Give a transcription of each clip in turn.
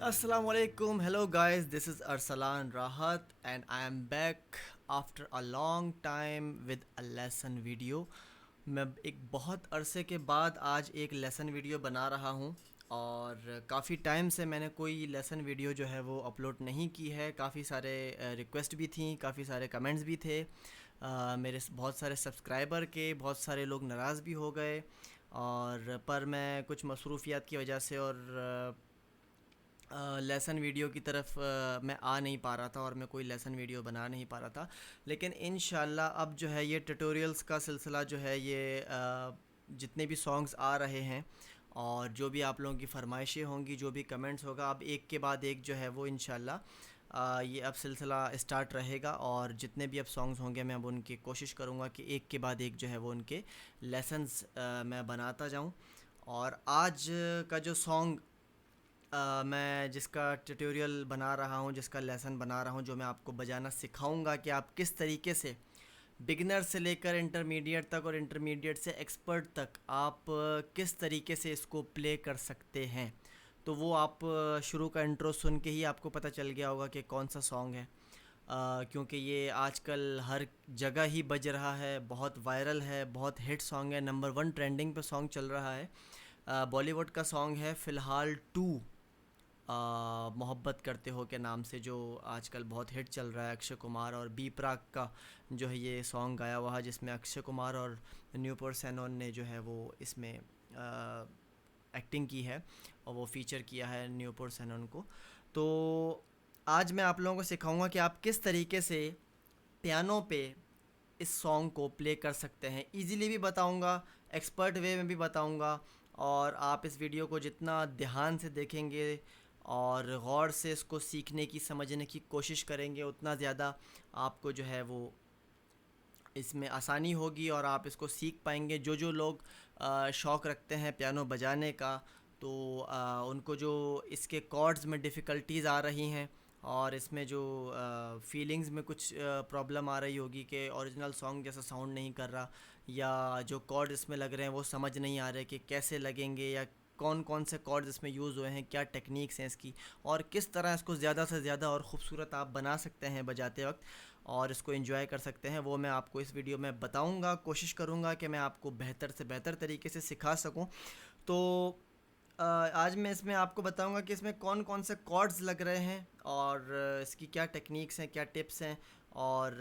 Assalamualaikum. Hello guys, this is Arsalan Rahat and I am back after a long time with a lesson video. मैं एक बहुत अरसे के बाद आज एक लेसन वीडियो बना रहा हूँ और काफ़ी टाइम से मैंने कोई लेसन वीडियो जो है वो अपलोड नहीं की है। काफ़ी सारे रिक्वेस्ट भी थी, काफ़ी सारे कमेंट्स भी थे। मेरे बहुत सारे सब्सक्राइबर के बहुत सारे लोग नाराज़ भी हो गए और पर मैं कुछ मसरूफियात की वजह से और लेसन वीडियो की तरफ मैं आ नहीं पा रहा था और मैं कोई लेसन वीडियो बना नहीं पा रहा था। लेकिन इंशाल्लाह अब जो है ये ट्यूटोरियल्स का सिलसिला जो है ये जितने भी सॉन्ग्स आ रहे हैं और जो भी आप लोगों की फरमाइशें होंगी, जो भी कमेंट्स होगा, अब एक के बाद एक जो है वो इंशाल्लाह ये अब सिलसिला स्टार्ट रहेगा और जितने भी अब सॉन्ग्स होंगे मैं अब उनकी कोशिश करूँगा कि एक के बाद एक जो है वो उनके लेसन्स मैं बनाता जाऊँ। और आज का जो सॉन्ग मैं जिसका ट्यूटोरियल बना रहा हूँ, जिसका लेसन बना रहा हूँ, जो मैं आपको बजाना सिखाऊंगा कि आप किस तरीके से बिगिनर से लेकर इंटरमीडिएट तक और इंटरमीडिएट से एक्सपर्ट तक आप किस तरीके से इसको प्ले कर सकते हैं। तो वो आप शुरू का इंट्रो सुन के ही आपको पता चल गया होगा कि कौन सा सॉन्ग है। क्योंकि ये आजकल हर जगह ही बज रहा है, बहुत वायरल है, बहुत हिट सॉन्ग है, नंबर वन ट्रेंडिंग पे सॉन्ग चल रहा है। बॉलीवुड का सॉन्ग है फ़िलहाल टू, मोहब्बत करते हो के नाम से, जो आजकल बहुत हिट चल रहा है। अक्षय कुमार और बी प्राक का जो है ये सॉन्ग गाया हुआ है, जिसमें अक्षय कुमार और न्यूपुर सेनोन ने जो है वो इसमें एक्टिंग की है और वो फीचर किया है न्यूपुर सेनोन को। तो आज मैं आप लोगों को सिखाऊंगा कि आप किस तरीके से पियानो पे इस सॉन्ग को प्ले कर सकते हैं। इजीली भी बताऊंगा, एक्सपर्ट वे में भी बताऊंगा। और आप इस वीडियो को जितना ध्यान से देखेंगे और गौर से इसको सीखने की, समझने की कोशिश करेंगे, उतना ज़्यादा आपको जो है वो इसमें आसानी होगी और आप इसको सीख पाएंगे। जो जो लोग शौक़ रखते हैं पियानो बजाने का, तो उनको जो इसके कॉर्ड्स में डिफ़िकल्टीज़ आ रही हैं और इसमें जो फीलिंग्स में कुछ प्रॉब्लम आ रही होगी कि ओरिजिनल सॉन्ग जैसा साउंड नहीं कर रहा, या जो कॉर्ड इसमें लग रहे हैं वो समझ नहीं आ रहे कि कैसे लगेंगे, या कौन कौन से कॉर्ड्स इसमें यूज़ हुए हैं, क्या टेक्निक्स हैं इसकी, और किस तरह इसको ज़्यादा से ज़्यादा और ख़ूबसूरत आप बना सकते हैं बजाते वक्त और इसको एंजॉय कर सकते हैं, वो मैं आपको इस वीडियो में बताऊंगा। कोशिश करूंगा कि मैं आपको बेहतर से बेहतर तरीके से सिखा सकूं। तो आज मैं इसमें आपको बताऊंगा कि इसमें कौन कौन से कॉर्ड्स लग रहे हैं और इसकी क्या टेक्निक्स हैं, क्या टिप्स हैं। और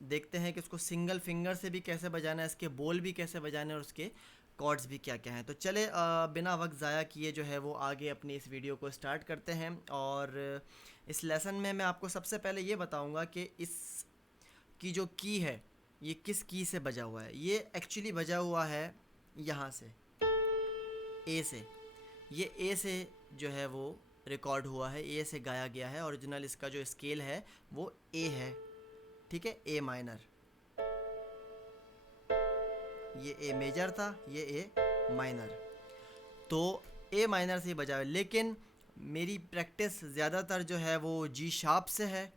देखते हैं कि इसको सिंगल फिंगर से भी कैसे बजाना है, इसके बोल भी कैसे बजाने हैं और उसके कॉर्ड्स भी क्या क्या हैं। तो चले बिना वक्त ज़ाया किए जो है वो आगे अपनी इस वीडियो को स्टार्ट करते हैं। और इस लेसन में मैं आपको सबसे पहले ये बताऊंगा कि इस की जो की है ये किस की से बजा हुआ है। ये एक्चुअली बजा हुआ है यहाँ से, ए से। ये ए से जो है वो रिकॉर्ड हुआ है, ए से गाया गया है। ओरिजिनल इसका जो स्केल है वो ए है, ठीक है, ए माइनर। ये ए मेजर था, ये ए माइनर। तो ए माइनर से ही बजा है, लेकिन मेरी प्रैक्टिस ज़्यादातर जो है वो जी शार्प से है,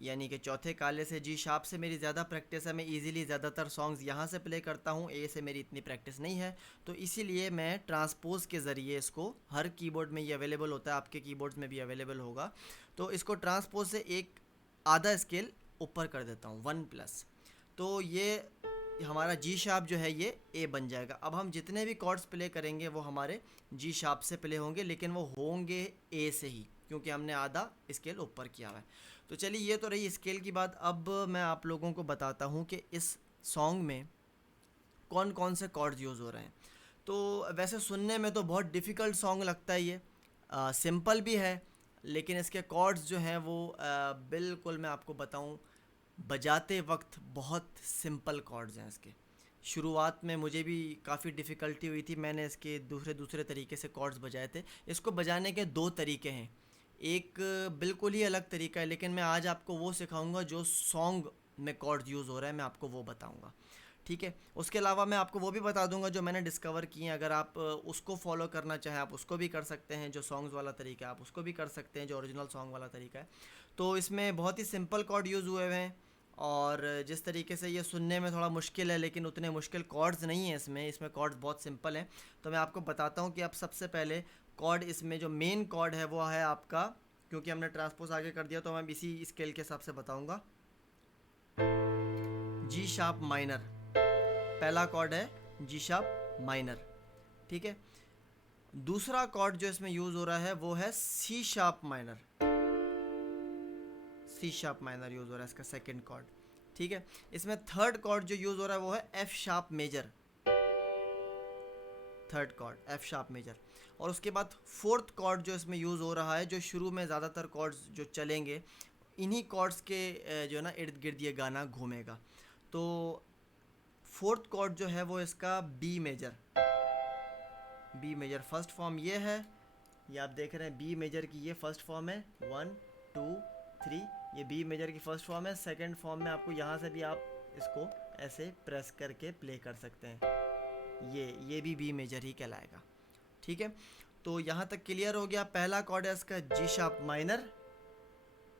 यानी कि चौथे काले से जी शार्प से मेरी ज़्यादा प्रैक्टिस है। मैं इजीली ज़्यादातर सॉन्ग्स यहाँ से प्ले करता हूँ, ए से मेरी इतनी प्रैक्टिस नहीं है। तो इसीलिए मैं ट्रांसपोज के ज़रिए इसको, हर कीबोर्ड में ये अवेलेबल होता है, आपके कीबोर्ड्स में भी अवेलेबल होगा, तो इसको ट्रांसपोज से एक आधा स्केल ऊपर कर देता हूँ, 1+। तो ये हमारा जी शार्प जो है ये ए बन जाएगा। अब हम जितने भी कॉर्ड्स प्ले करेंगे वो हमारे जी शार्प से प्ले होंगे, लेकिन वो होंगे ए से ही, क्योंकि हमने आधा स्केल ऊपर किया हुआ है। तो चलिए, ये तो रही स्केल की बात। अब मैं आप लोगों को बताता हूँ कि इस सॉन्ग में कौन कौन से कॉर्ड्स यूज़ हो रहे हैं। तो वैसे सुनने में तो बहुत डिफ़िकल्ट सॉन्ग लगता है ये, सिंपल भी है, लेकिन इसके कॉर्ड्स जो हैं वो बिल्कुल मैं आपको बताऊँ, बजाते वक्त बहुत सिंपल कॉर्ड्स हैं इसके। शुरुआत में मुझे भी काफ़ी डिफ़िकल्टी हुई थी, मैंने इसके दूसरे दूसरे तरीके से कॉर्ड्स बजाए थे। इसको बजाने के दो तरीके हैं, एक बिल्कुल ही अलग तरीका है, लेकिन मैं आज आपको वो सिखाऊंगा जो सॉन्ग में कॉर्ड्स यूज़ हो रहा है, मैं आपको वो बताऊंगा, ठीक है। उसके अलावा मैं आपको वो भी बता दूंगा जो मैंने डिस्कवर किए हैं। अगर आप उसको फॉलो करना चाहें आप उसको भी कर सकते हैं, जो सॉन्ग्स वाला तरीका है आप उसको भी कर सकते हैं, जो ओरिजिनल सॉन्ग वाला तरीका है। तो इसमें बहुत ही सिंपल कॉर्ड यूज़ हुए हुए हैं और जिस तरीके से ये सुनने में थोड़ा मुश्किल है, लेकिन उतने मुश्किल कॉर्ड्स नहीं हैं इसमें कॉर्ड्स बहुत सिंपल हैं। तो मैं आपको बताता हूँ कि अब सबसे पहले कॉर्ड, इसमें जो मेन कॉर्ड है वो है आपका, क्योंकि हमने ट्रांसपोज आगे कर दिया तो मैं इसी स्केल के हिसाब से बताऊँगा। जी शार्प माइनर पहला कॉर्ड है, जी शार्प माइनर, ठीक है। दूसरा कॉर्ड जो इसमें यूज़ हो रहा है वो है C sharp minor, C sharp minor use हो रहा है इसका सेकंड कॉर्ड, ठीक है। इसमें थर्ड कॉर्ड जो यूज़ हो रहा है वो है F sharp major, third chord F sharp major. और उसके बाद फोर्थ कॉर्ड जो इसमें यूज़ हो रहा है, जो शुरू में ज़्यादातर कॉर्ड्स जो चलेंगे, इन्हीं कॉर्ड्स के जो है ना इर्द गिर्द ये गाना घूमेगा। तो फोर्थ कॉर्ड जो है वो इसका B major, B major first form ये है, ये आप देख रहे हैं बी मेजर की ये फर्स्ट फॉर्म है, 1 2 3, ये बी मेजर की फर्स्ट फॉर्म है। सेकंड फॉर्म में आपको यहाँ से भी आप इसको ऐसे प्रेस करके प्ले कर सकते हैं, ये भी बी मेजर ही कहलाएगा, ठीक है। तो यहाँ तक क्लियर हो गया। पहला कॉर्ड है इसका जी शार्प माइनर,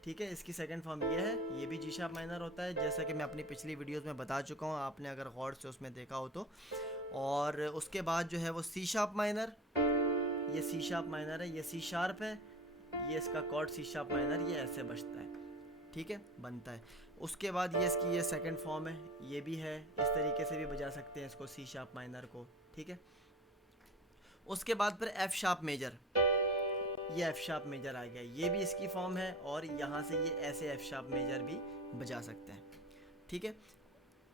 ठीक है, इसकी सेकंड फॉर्म ये है, ये भी जी शार्प माइनर होता है, जैसा कि मैं अपनी पिछली वीडियोस में बता चुका हूँ, आपने अगर गौर से उसमें देखा हो तो। और उसके बाद जो है वो सी शार्प माइनर, ये सी शार्प माइनर है, ये सी शार्प है, ये इसका कॉर्ड सी शार्प माइनर, ये ऐसे बजता है, ठीक है, बनता है। उसके बाद ये इसकी ये सेकंड फॉर्म है, ये भी है, इस तरीके से भी बजा सकते हैं इसको, सी शार्प माइनर को, ठीक है। उसके बाद फिर एफ शार्प मेजर, ये एफ शार्प मेजर आ गया, ये भी इसकी फॉर्म है, और यहाँ से ये ऐसे एफ शार्प मेजर भी बजा सकते हैं, ठीक है।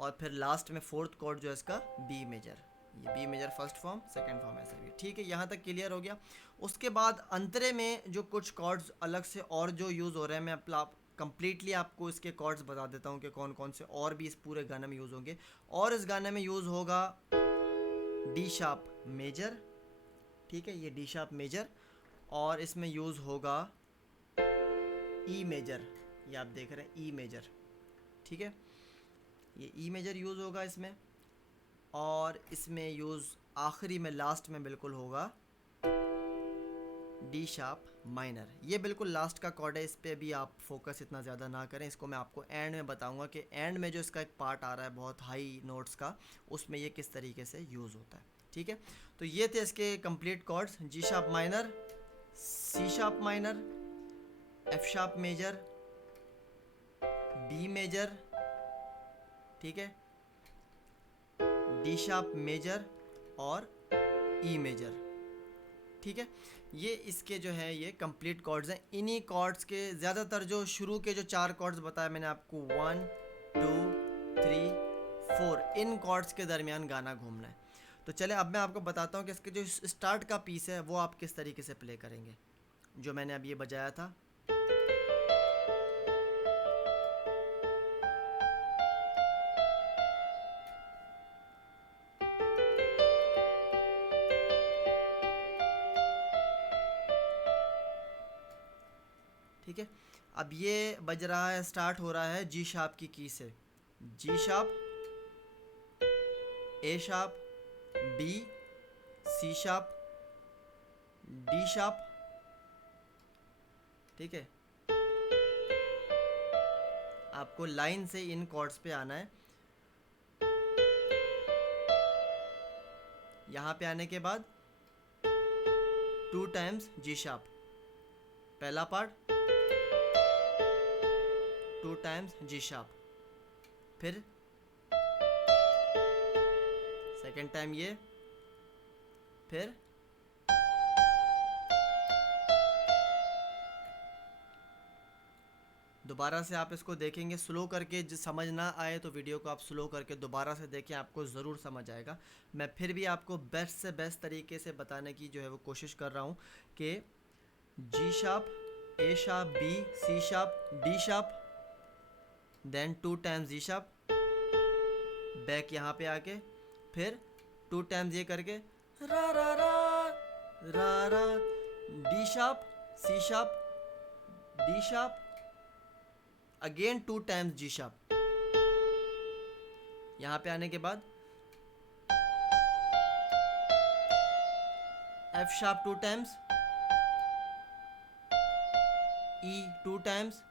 और फिर लास्ट में फोर्थ कॉर्ड जो है इसका बी मेजर, ये B major first form second form ऐसा भी, ठीक है। यहाँ तक क्लियर हो गया। उसके बाद अंतरे में जो कुछ कॉर्ड्स अलग से और जो यूज़ हो रहे हैं, मैं कंप्लीटली आपको इसके कॉर्ड्स बता देता हूँ कि कौन कौन से और भी इस पूरे गाने में यूज़ होंगे। और इस गाने में यूज़ होगा डी शार्प मेजर, ठीक है, ये डी शार्प मेजर। और इसमें यूज़ होगा ई मेजर, ये आप देख रहे हैं ई मेजर, ठीक है, ये ई मेजर यूज़ होगा इसमें। और इसमें यूज़ आखिरी में लास्ट में बिल्कुल होगा डी शार्प माइनर, ये बिल्कुल लास्ट का कॉर्ड है, इस पर भी आप फोकस इतना ज़्यादा ना करें, इसको मैं आपको एंड में बताऊंगा कि एंड में जो इसका एक पार्ट आ रहा है बहुत हाई नोट्स का, उसमें ये किस तरीके से यूज़ होता है, ठीक है। तो ये थे इसके complete chords, G sharp minor, C sharp minor, F sharp major, B major, ठीक है, डी शार्प मेजर और ई मेजर, ठीक है। ये इसके जो है ये कंप्लीट कॉर्ड्स हैं। इन्हीं कॉर्ड्स के ज़्यादातर जो शुरू के जो 4 कॉर्ड्स बताए मैंने आपको, 1 2 3 4, इन कॉर्ड्स के दरमियान गाना घूमना है। तो चले अब मैं आपको बताता हूँ कि इसके जो स्टार्ट का पीस है वो आप किस तरीके से प्ले करेंगे, जो मैंने अब ये बजाया था। ठीक है, अब ये बज रहा है, स्टार्ट हो रहा है जी शार्प की से, G sharp, A sharp, B, C sharp, D sharp, ठीक है। आपको लाइन से इन कॉर्ड्स पे आना है। यहाँ पे आने के बाद 2 टाइम्स जी शार्प, पहला पार्ट, 2 टाइम्स जी शार्प, फिर सेकेंड टाइम ये, फिर दोबारा से आप इसको देखेंगे स्लो करके, समझ ना आए तो वीडियो को आप स्लो करके दोबारा से देखें, आपको ज़रूर समझ आएगा। मैं फिर भी आपको बेस्ट से बेस्ट तरीके से बताने की जो है वो कोशिश कर रहा हूँ कि G sharp, A sharp, B, C sharp, D sharp, then 2 times G sharp, back यहाँ पे आके, फिर 2 टाइम्स ये करके रा रा रा रा, D sharp, C sharp, D sharp, again 2 times G sharp, यहाँ पे आने के बाद F sharp 2 times, E 2 times,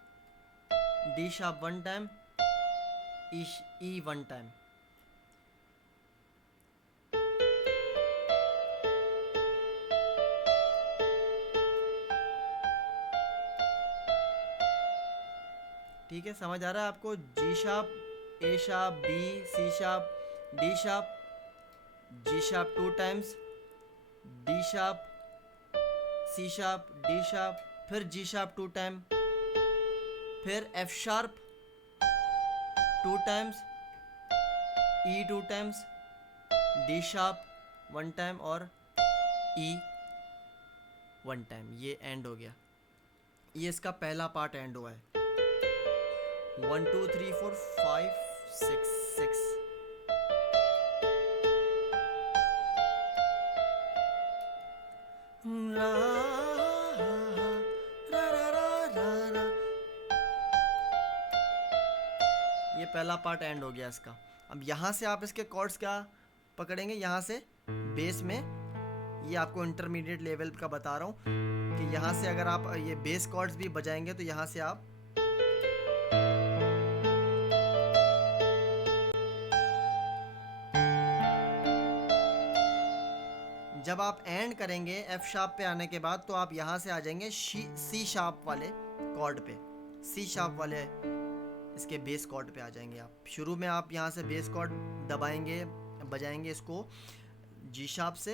D sharp 1 time, E one time. ठीक है, समझ आ रहा है आपको? G sharp, A sharp, B, C sharp, D sharp, G sharp 2 times, D sharp, C sharp, D sharp, फिर जी शार्प 2 टाइम, फिर F sharp 2 times, E 2 times, D sharp 1 time और ई 1 टाइम। ये एंड हो गया। ये इसका पहला part and हुआ है। 1 2 3 4 5 6 6। ये पहला पार्ट एंड हो गया इसका। अब यहाँ से आप इसके कॉर्ड्स क्या पकड़ेंगे? यहाँ से बेस में, ये आपको इंटरमीडिएट लेवल का बता रहा हूँ कि यहाँ से अगर आप ये बेस कॉर्ड्स भी बजाएंगे तो यहाँ से आप जब आप एंड करेंगे एफ शार्प पे आने के बाद तो आप यहाँ से आ जाएंगे सी शार्प वाले कॉर्ड पे। सी शार्प वाले इसके बेस कॉर्ड पे आ जाएंगे आप। शुरू में आप यहाँ से बेस कॉर्ड दबाएंगे, बजाएंगे इसको जी शार्प से,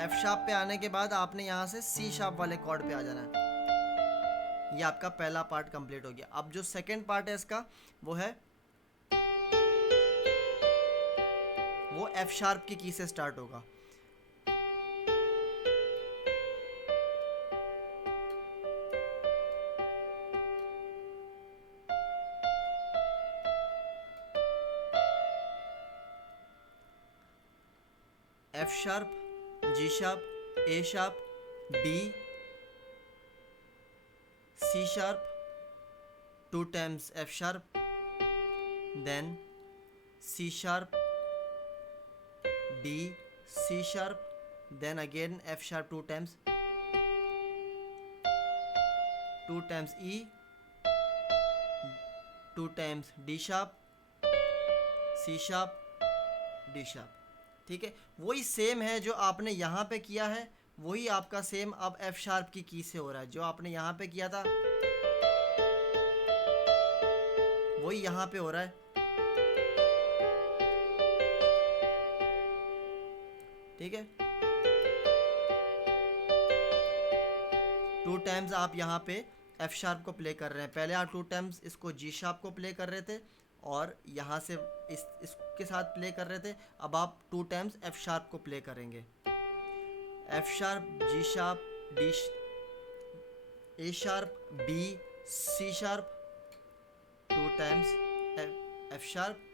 एफ शार्प पे आने के बाद आपने यहाँ से सी शार्प वाले कॉर्ड पे आ जाना है। ये आपका पहला पार्ट कंप्लीट हो गया। अब जो सेकंड पार्ट है इसका वो है, वो एफ शार्प की की से स्टार्ट होगा। F sharp, G sharp, A sharp, B, C sharp 2 times F sharp, then C sharp, D, C sharp, then again F sharp 2 times, 2 times E, 2 times D sharp, C sharp, D sharp। ठीक है, वही same है जो आपने यहाँ पे किया है, वही आपका सेम अब F sharp की की से हो रहा है। जो आपने यहाँ पे किया था वही यहाँ पे हो रहा है। ठीक है, 2 टाइम्स आप यहाँ पे एफ शार्प को प्ले कर रहे हैं। पहले आप 2 टाइम्स इसको जी शार्प को प्ले कर रहे थे और यहाँ से इसके साथ प्ले कर रहे थे। अब आप 2 टाइम्स एफ शार्प को प्ले करेंगे। F sharp, G sharp, D, A sharp, B, C sharp, 2 times F sharp.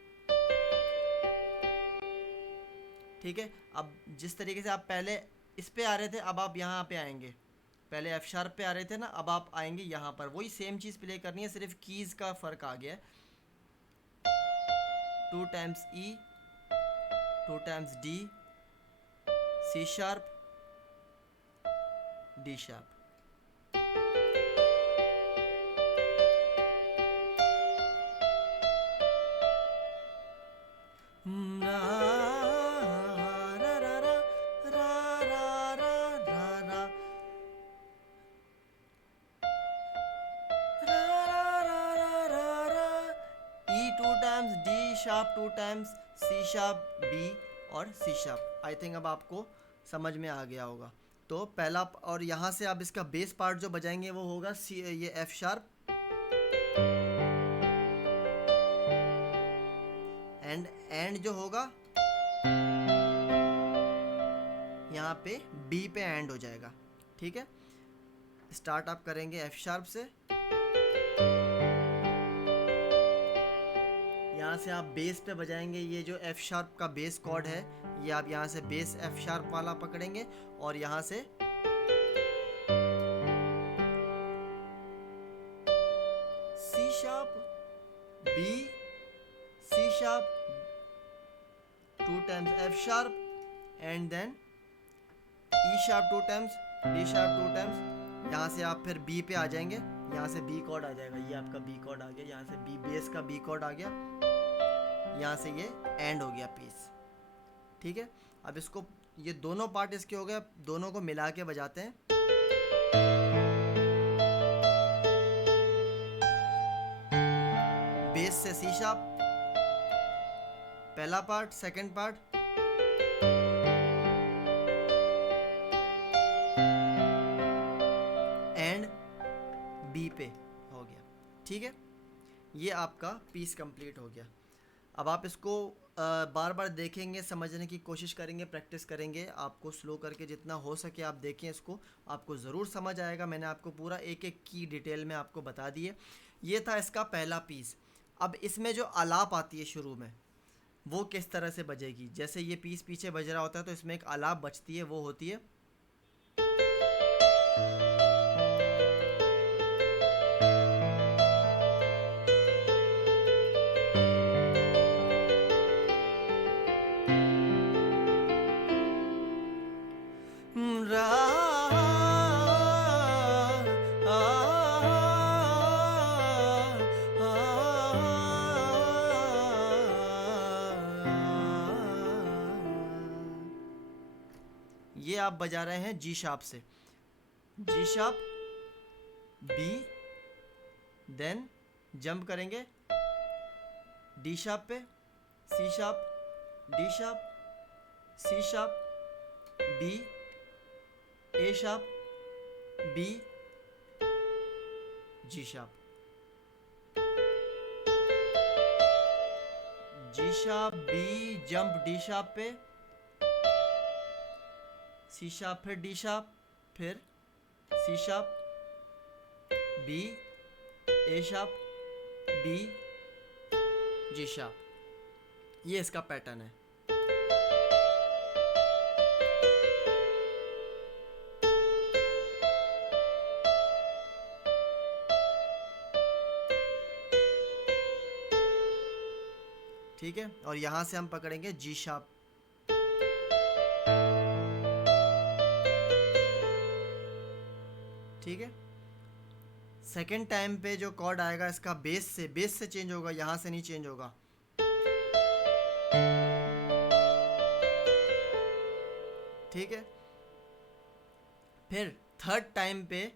ठीक है, अब जिस तरीके से आप पहले इस पे आ रहे थे, अब आप यहाँ पे आएंगे। पहले एफ शार्प पे आ रहे थे ना, अब आप आएंगे यहाँ पर। वही सेम चीज़ प्ले करनी है, सिर्फ कीज़ का फ़र्क आ गया है। 2 times E, 2 times D, C sharp, D sharp. Sharp 2 times, C sharp, B और सी शार्प। आई थिंक अब आपको समझ में आ गया होगा। तो पहला, और यहाँ से आप इसका बेस पार्ट जो बजाएंगे वो होगा ये एफ शार्प, एंड जो होगा यहाँ पे बी पे एंड हो जाएगा। ठीक है, स्टार्ट आप करेंगे एफ शार्प से, यहाँ से आप बेस पे बजाएंगे। ये जो एफ शार्प का बेस कॉर्ड है, ये आप यहाँ से बेस एफ शार्प वाला पकड़ेंगे और यहाँ से C sharp, B, C sharp, 2 times F sharp, and then E sharp 2 times, D sharp 2 times. यहाँ से आप फिर B पे आ जाएंगे, यहाँ से B कॉर्ड आ जाएगा, ये आपका B कॉर्ड आ गया, यहाँ से B बेस का B कॉर्ड आ गया, यहाँ से ये एंड हो गया पीस। ठीक है, अब इसको, ये दोनों पार्ट इसके हो गए, दोनों को मिला के बजाते हैं। बेस से सी शार्प पहला part, second part, and B पे हो गया। ठीक है, ये आपका पीस कंप्लीट हो गया। अब आप इसको बार बार देखेंगे, समझने की कोशिश करेंगे, प्रैक्टिस करेंगे। आपको स्लो करके जितना हो सके आप देखें इसको, आपको ज़रूर समझ आएगा। मैंने आपको पूरा एक एक की डिटेल में आपको बता दिए। ये था इसका पहला पीस। अब इसमें जो आलाप आती है शुरू में, वो किस तरह से बजेगी। जैसे ये पीस पीछे बज रहा होता है तो इसमें एक आलाप बजती है, वो होती है ये आप बजा रहे हैं जी शार्प से, G sharp, B, then jump करेंगे डी शार्प पे, C sharp, D sharp, C sharp, B, A sharp, B, G sharp, G sharp, B, jump D sharp पे, सी शार्प, फिर डी शार्प, फिर C sharp, B, A sharp, B, G sharp. ये इसका pattern है। ठीक है, और यहां से हम पकड़ेंगे जी शार्प, ठीक है। सेकेंड टाइम पे जो कॉर्ड आएगा इसका बेस से चेंज होगा, यहां से नहीं चेंज होगा। ठीक है, फिर थर्ड टाइम पे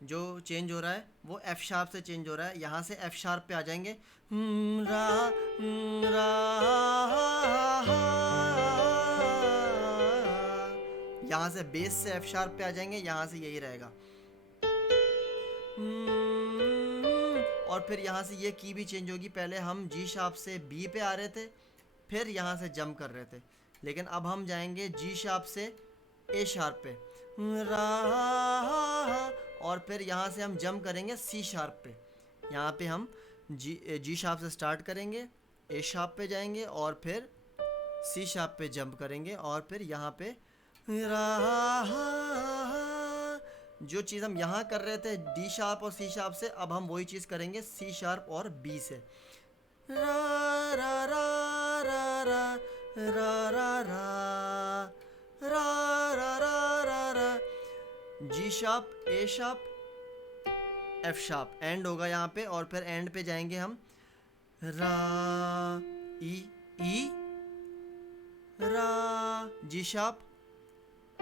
जो चेंज हो रहा है वो एफ शार्प से चेंज हो रहा है। यहां से एफ शार्प पे आ जाएंगे, रा रा, यहां से बेस से एफ शार्प पे आ जाएंगे, यहां से यही रहेगा। और फिर यहाँ से ये की भी चेंज होगी। पहले हम जी शार्प से बी पे आ रहे थे, फिर यहाँ से जंप कर रहे थे, लेकिन अब हम जाएंगे जी शार्प से ए शार्प पे, और फिर यहाँ से हम जंप करेंगे सी शार्प पे। यहाँ पे हम जी शार्प से स्टार्ट करेंगे, ए शार्प पे जाएंगे, और फिर सी शार्प पे जंप करेंगे, और फिर यहाँ पे जो चीज़ हम यहाँ कर रहे थे डी शार्प और सी शार्प से, अब हम वही चीज़ करेंगे सी शार्प और बी से। रा रा रा रा रा रा रा रा रा रा रा रा रा, G sharp, A sharp, F sharp, and होगा यहाँ पे, और फिर एंड पे जाएंगे हम रा, ई रा, G sharp,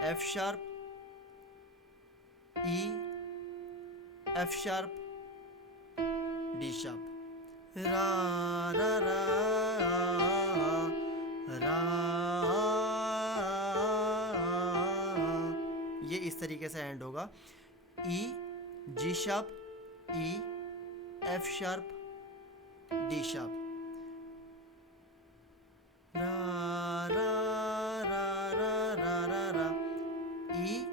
F sharp, E, F sharp, D sharp, रा रा रा रा, ये इस तरीके से एंड होगा। E, G sharp, E, F sharp, D sharp, रा रा रा रा रा रा रा, E,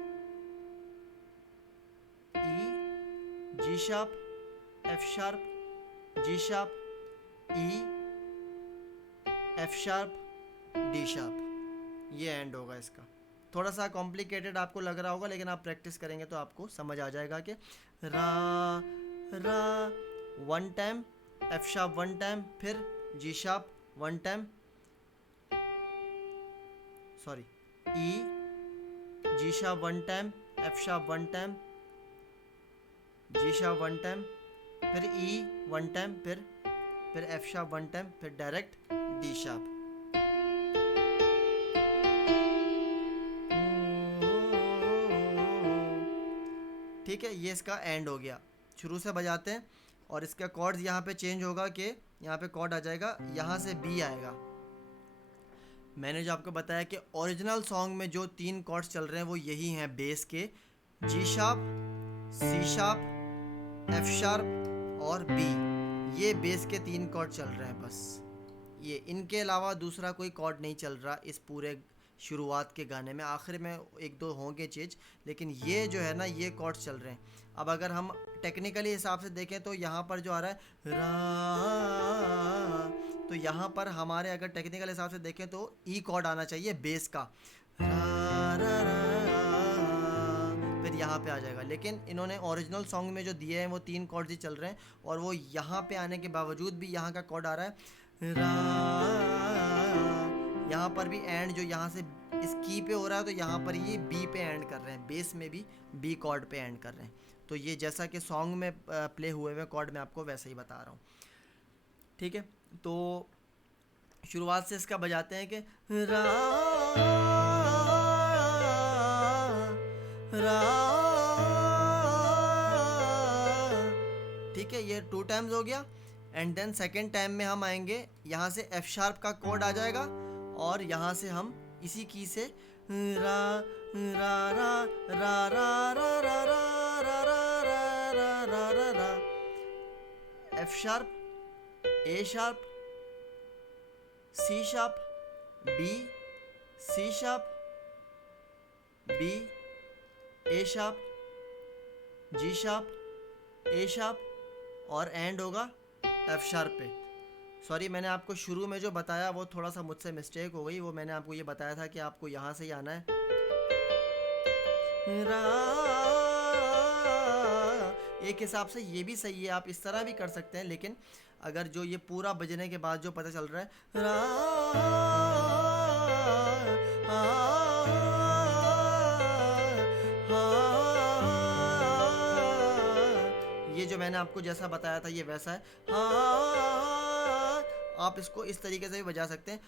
G sharp, F sharp, G sharp, E, F sharp, D sharp. ये एंड होगा इसका। थोड़ा सा कॉम्प्लिकेटेड आपको लग रहा होगा, लेकिन आप प्रैक्टिस करेंगे तो आपको समझ आ जाएगा कि रा रा one time, F sharp one time, फिर G sharp one time, sorry, E, G sharp 1 time, F sharp 1 time, G sharp 1 time, फिर ई 1 टाइम, फिर एफ शार्प 1 टाइम, फिर डायरेक्ट डी शार्प। ठीक है, ये इसका एंड हो गया। शुरू से बजाते हैं और इसका कॉर्ड्स यहाँ पे चेंज होगा कि यहाँ पे कॉर्ड आ जाएगा, यहाँ से बी आएगा। मैंने जो आपको बताया कि ओरिजिनल सॉन्ग में जो 3 कॉर्ड्स चल रहे हैं वो यही हैं बेस के, G sharp, C sharp, F sharp और बी। ये बेस के 3 कॉर्ड चल रहे हैं बस। ये इनके अलावा दूसरा कोई कॉर्ड नहीं चल रहा इस पूरे शुरुआत के गाने में। आखिर में 1-2 होंगे चेंज, लेकिन ये जो है ना, ये कॉर्ड चल रहे हैं। अब अगर हम टेक्निकली हिसाब से देखें तो यहाँ पर जो आ रहा है रा, तो यहाँ पर हमारे अगर टेक्निकल हिसाब से देखें तो ई कॉर्ड आना चाहिए बेस का, रा रा रा, फिर यहाँ पे आ जाएगा। लेकिन इन्होंने ओरिजिनल सॉन्ग में जो दिए हैं वो 3 कॉर्ड ही चल रहे हैं, और वो यहाँ पे आने के बावजूद भी यहाँ का कॉर्ड आ रहा है रा। यहाँ पर भी एंड जो यहाँ से इस की पे हो रहा है, तो यहाँ पर ये बी पे एंड कर रहे हैं, बेस में भी बी कॉर्ड पे एंड कर रहे हैं। तो ये जैसा कि सॉन्ग में प्ले हुए हुए कॉर्ड मैं आपको वैसे ही बता रहा हूँ। ठीक है, तो शुरुआत से इसका बजाते हैं कि रा रा। ठीक है, ये 2 टाइम्स हो गया। एंड देन सेकेंड टाइम में हम आएंगे, यहाँ से एफ शार्प का कॉर्ड आ जाएगा और यहाँ से हम इसी की से रा रा रा रा रा रा रा रा रा रा रा रा रा रा, F sharp, A sharp, C sharp, B, C sharp, B, A sharp, G sharp, A sharp और एंड होगा एफ शार्प पे। सॉरी, मैंने आपको शुरू में जो बताया वो थोड़ा सा मुझसे मिस्टेक हो गई। वो मैंने आपको ये बताया था कि आपको यहाँ से ही आना है रा। एक हिसाब से ये भी सही है, आप इस तरह भी कर सकते हैं, लेकिन अगर जो ये पूरा बजने के बाद जो पता चल रहा है रा, ये जो मैंने आपको जैसा बताया था ये वैसा है। आप इसको इस तरीके से भी बजा सकते हैं।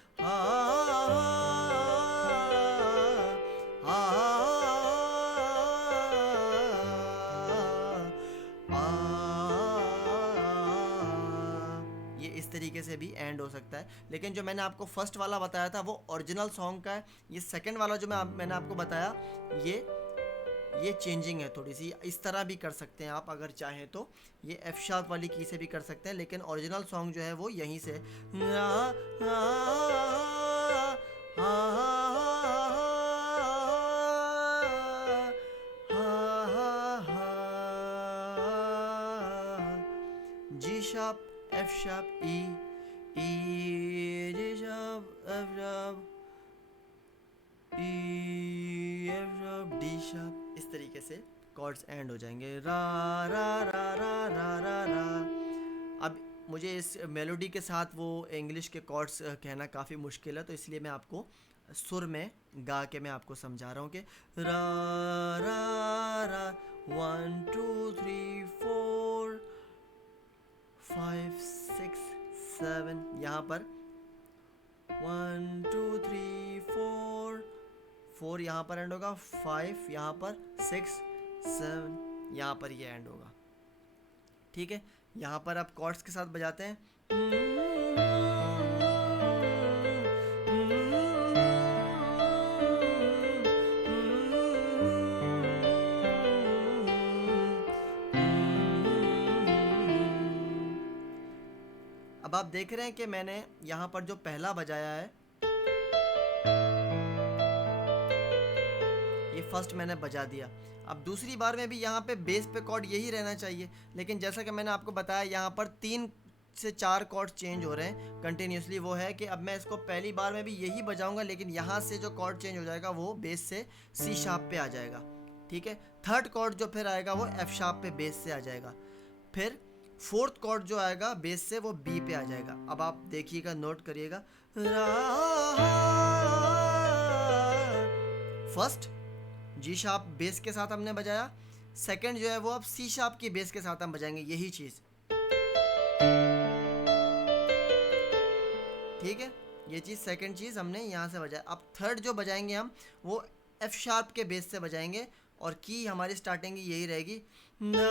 ये इस तरीके से भी एंड हो सकता है। लेकिन जो मैंने आपको फर्स्ट वाला बताया था वो ओरिजिनल सॉन्ग का है। ये सेकंड वाला जो मैंने आपको बताया ये चेंजिंग है थोड़ी सी। इस तरह भी कर सकते हैं आप अगर चाहें to। ये एफ शार्प वाली की से भी कर सकते हैं, लेकिन ओरिजिनल सॉन्ग जो है वो यहीं से G sharp, F sharp, E, G sharp, F sharp, E, F sharp, D sharp, इस तरीके से कॉर्ड्स एंड हो जाएंगे रा रा रा रा रा रा रा। अब मुझे इस मेलोडी के साथ वो इंग्लिश के कॉर्ड्स कहना काफ़ी मुश्किल है, तो इसलिए मैं आपको सुर में गा के मैं आपको समझा रहा हूँ कि रा रा रा 1 2 3 4 5 6 7, यहाँ पर 1 2 3 4 4 यहाँ पर एंड होगा, 5 यहाँ पर, 6 7 यहाँ पर ये एंड होगा। ठीक है, यहाँ पर आप कॉर्ड्स के साथ बजाते हैं। अब आप देख रहे हैं कि मैंने यहाँ पर जो पहला बजाया है ये फर्स्ट मैंने बजा दिया। अब दूसरी बार में भी यहाँ पे बेस पे कॉर्ड यही रहना चाहिए, लेकिन जैसा कि मैंने आपको बताया यहाँ पर 3 से 4 कॉर्ड चेंज हो रहे हैं कंटिन्यूसली। वो है कि अब मैं इसको पहली बार में भी यही बजाऊंगा, लेकिन यहाँ से जो कॉर्ड चेंज हो जाएगा वो बेस से सी शार्प पे आ जाएगा। ठीक है, थर्ड कॉर्ड जो फिर आएगा वो एफ शार्प पे बेस से आ जाएगा। फिर फोर्थ कॉर्ड जो आएगा बेस से वो बी पे आ जाएगा। अब आप देखिएगा, नोट करिएगा रा फर्स्ट जी शार्प बेस के साथ हमने बजाया, सेकंड जो है वो अब सी शार्प की बेस के साथ हम बजाएंगे यही चीज़, ठीक है। ये चीज़ सेकंड चीज़ हमने यहाँ से बजाया। अब थर्ड जो बजाएंगे हम वो एफ शार्प के बेस से बजाएंगे और की हमारी स्टार्टिंग यही रहेगी ना,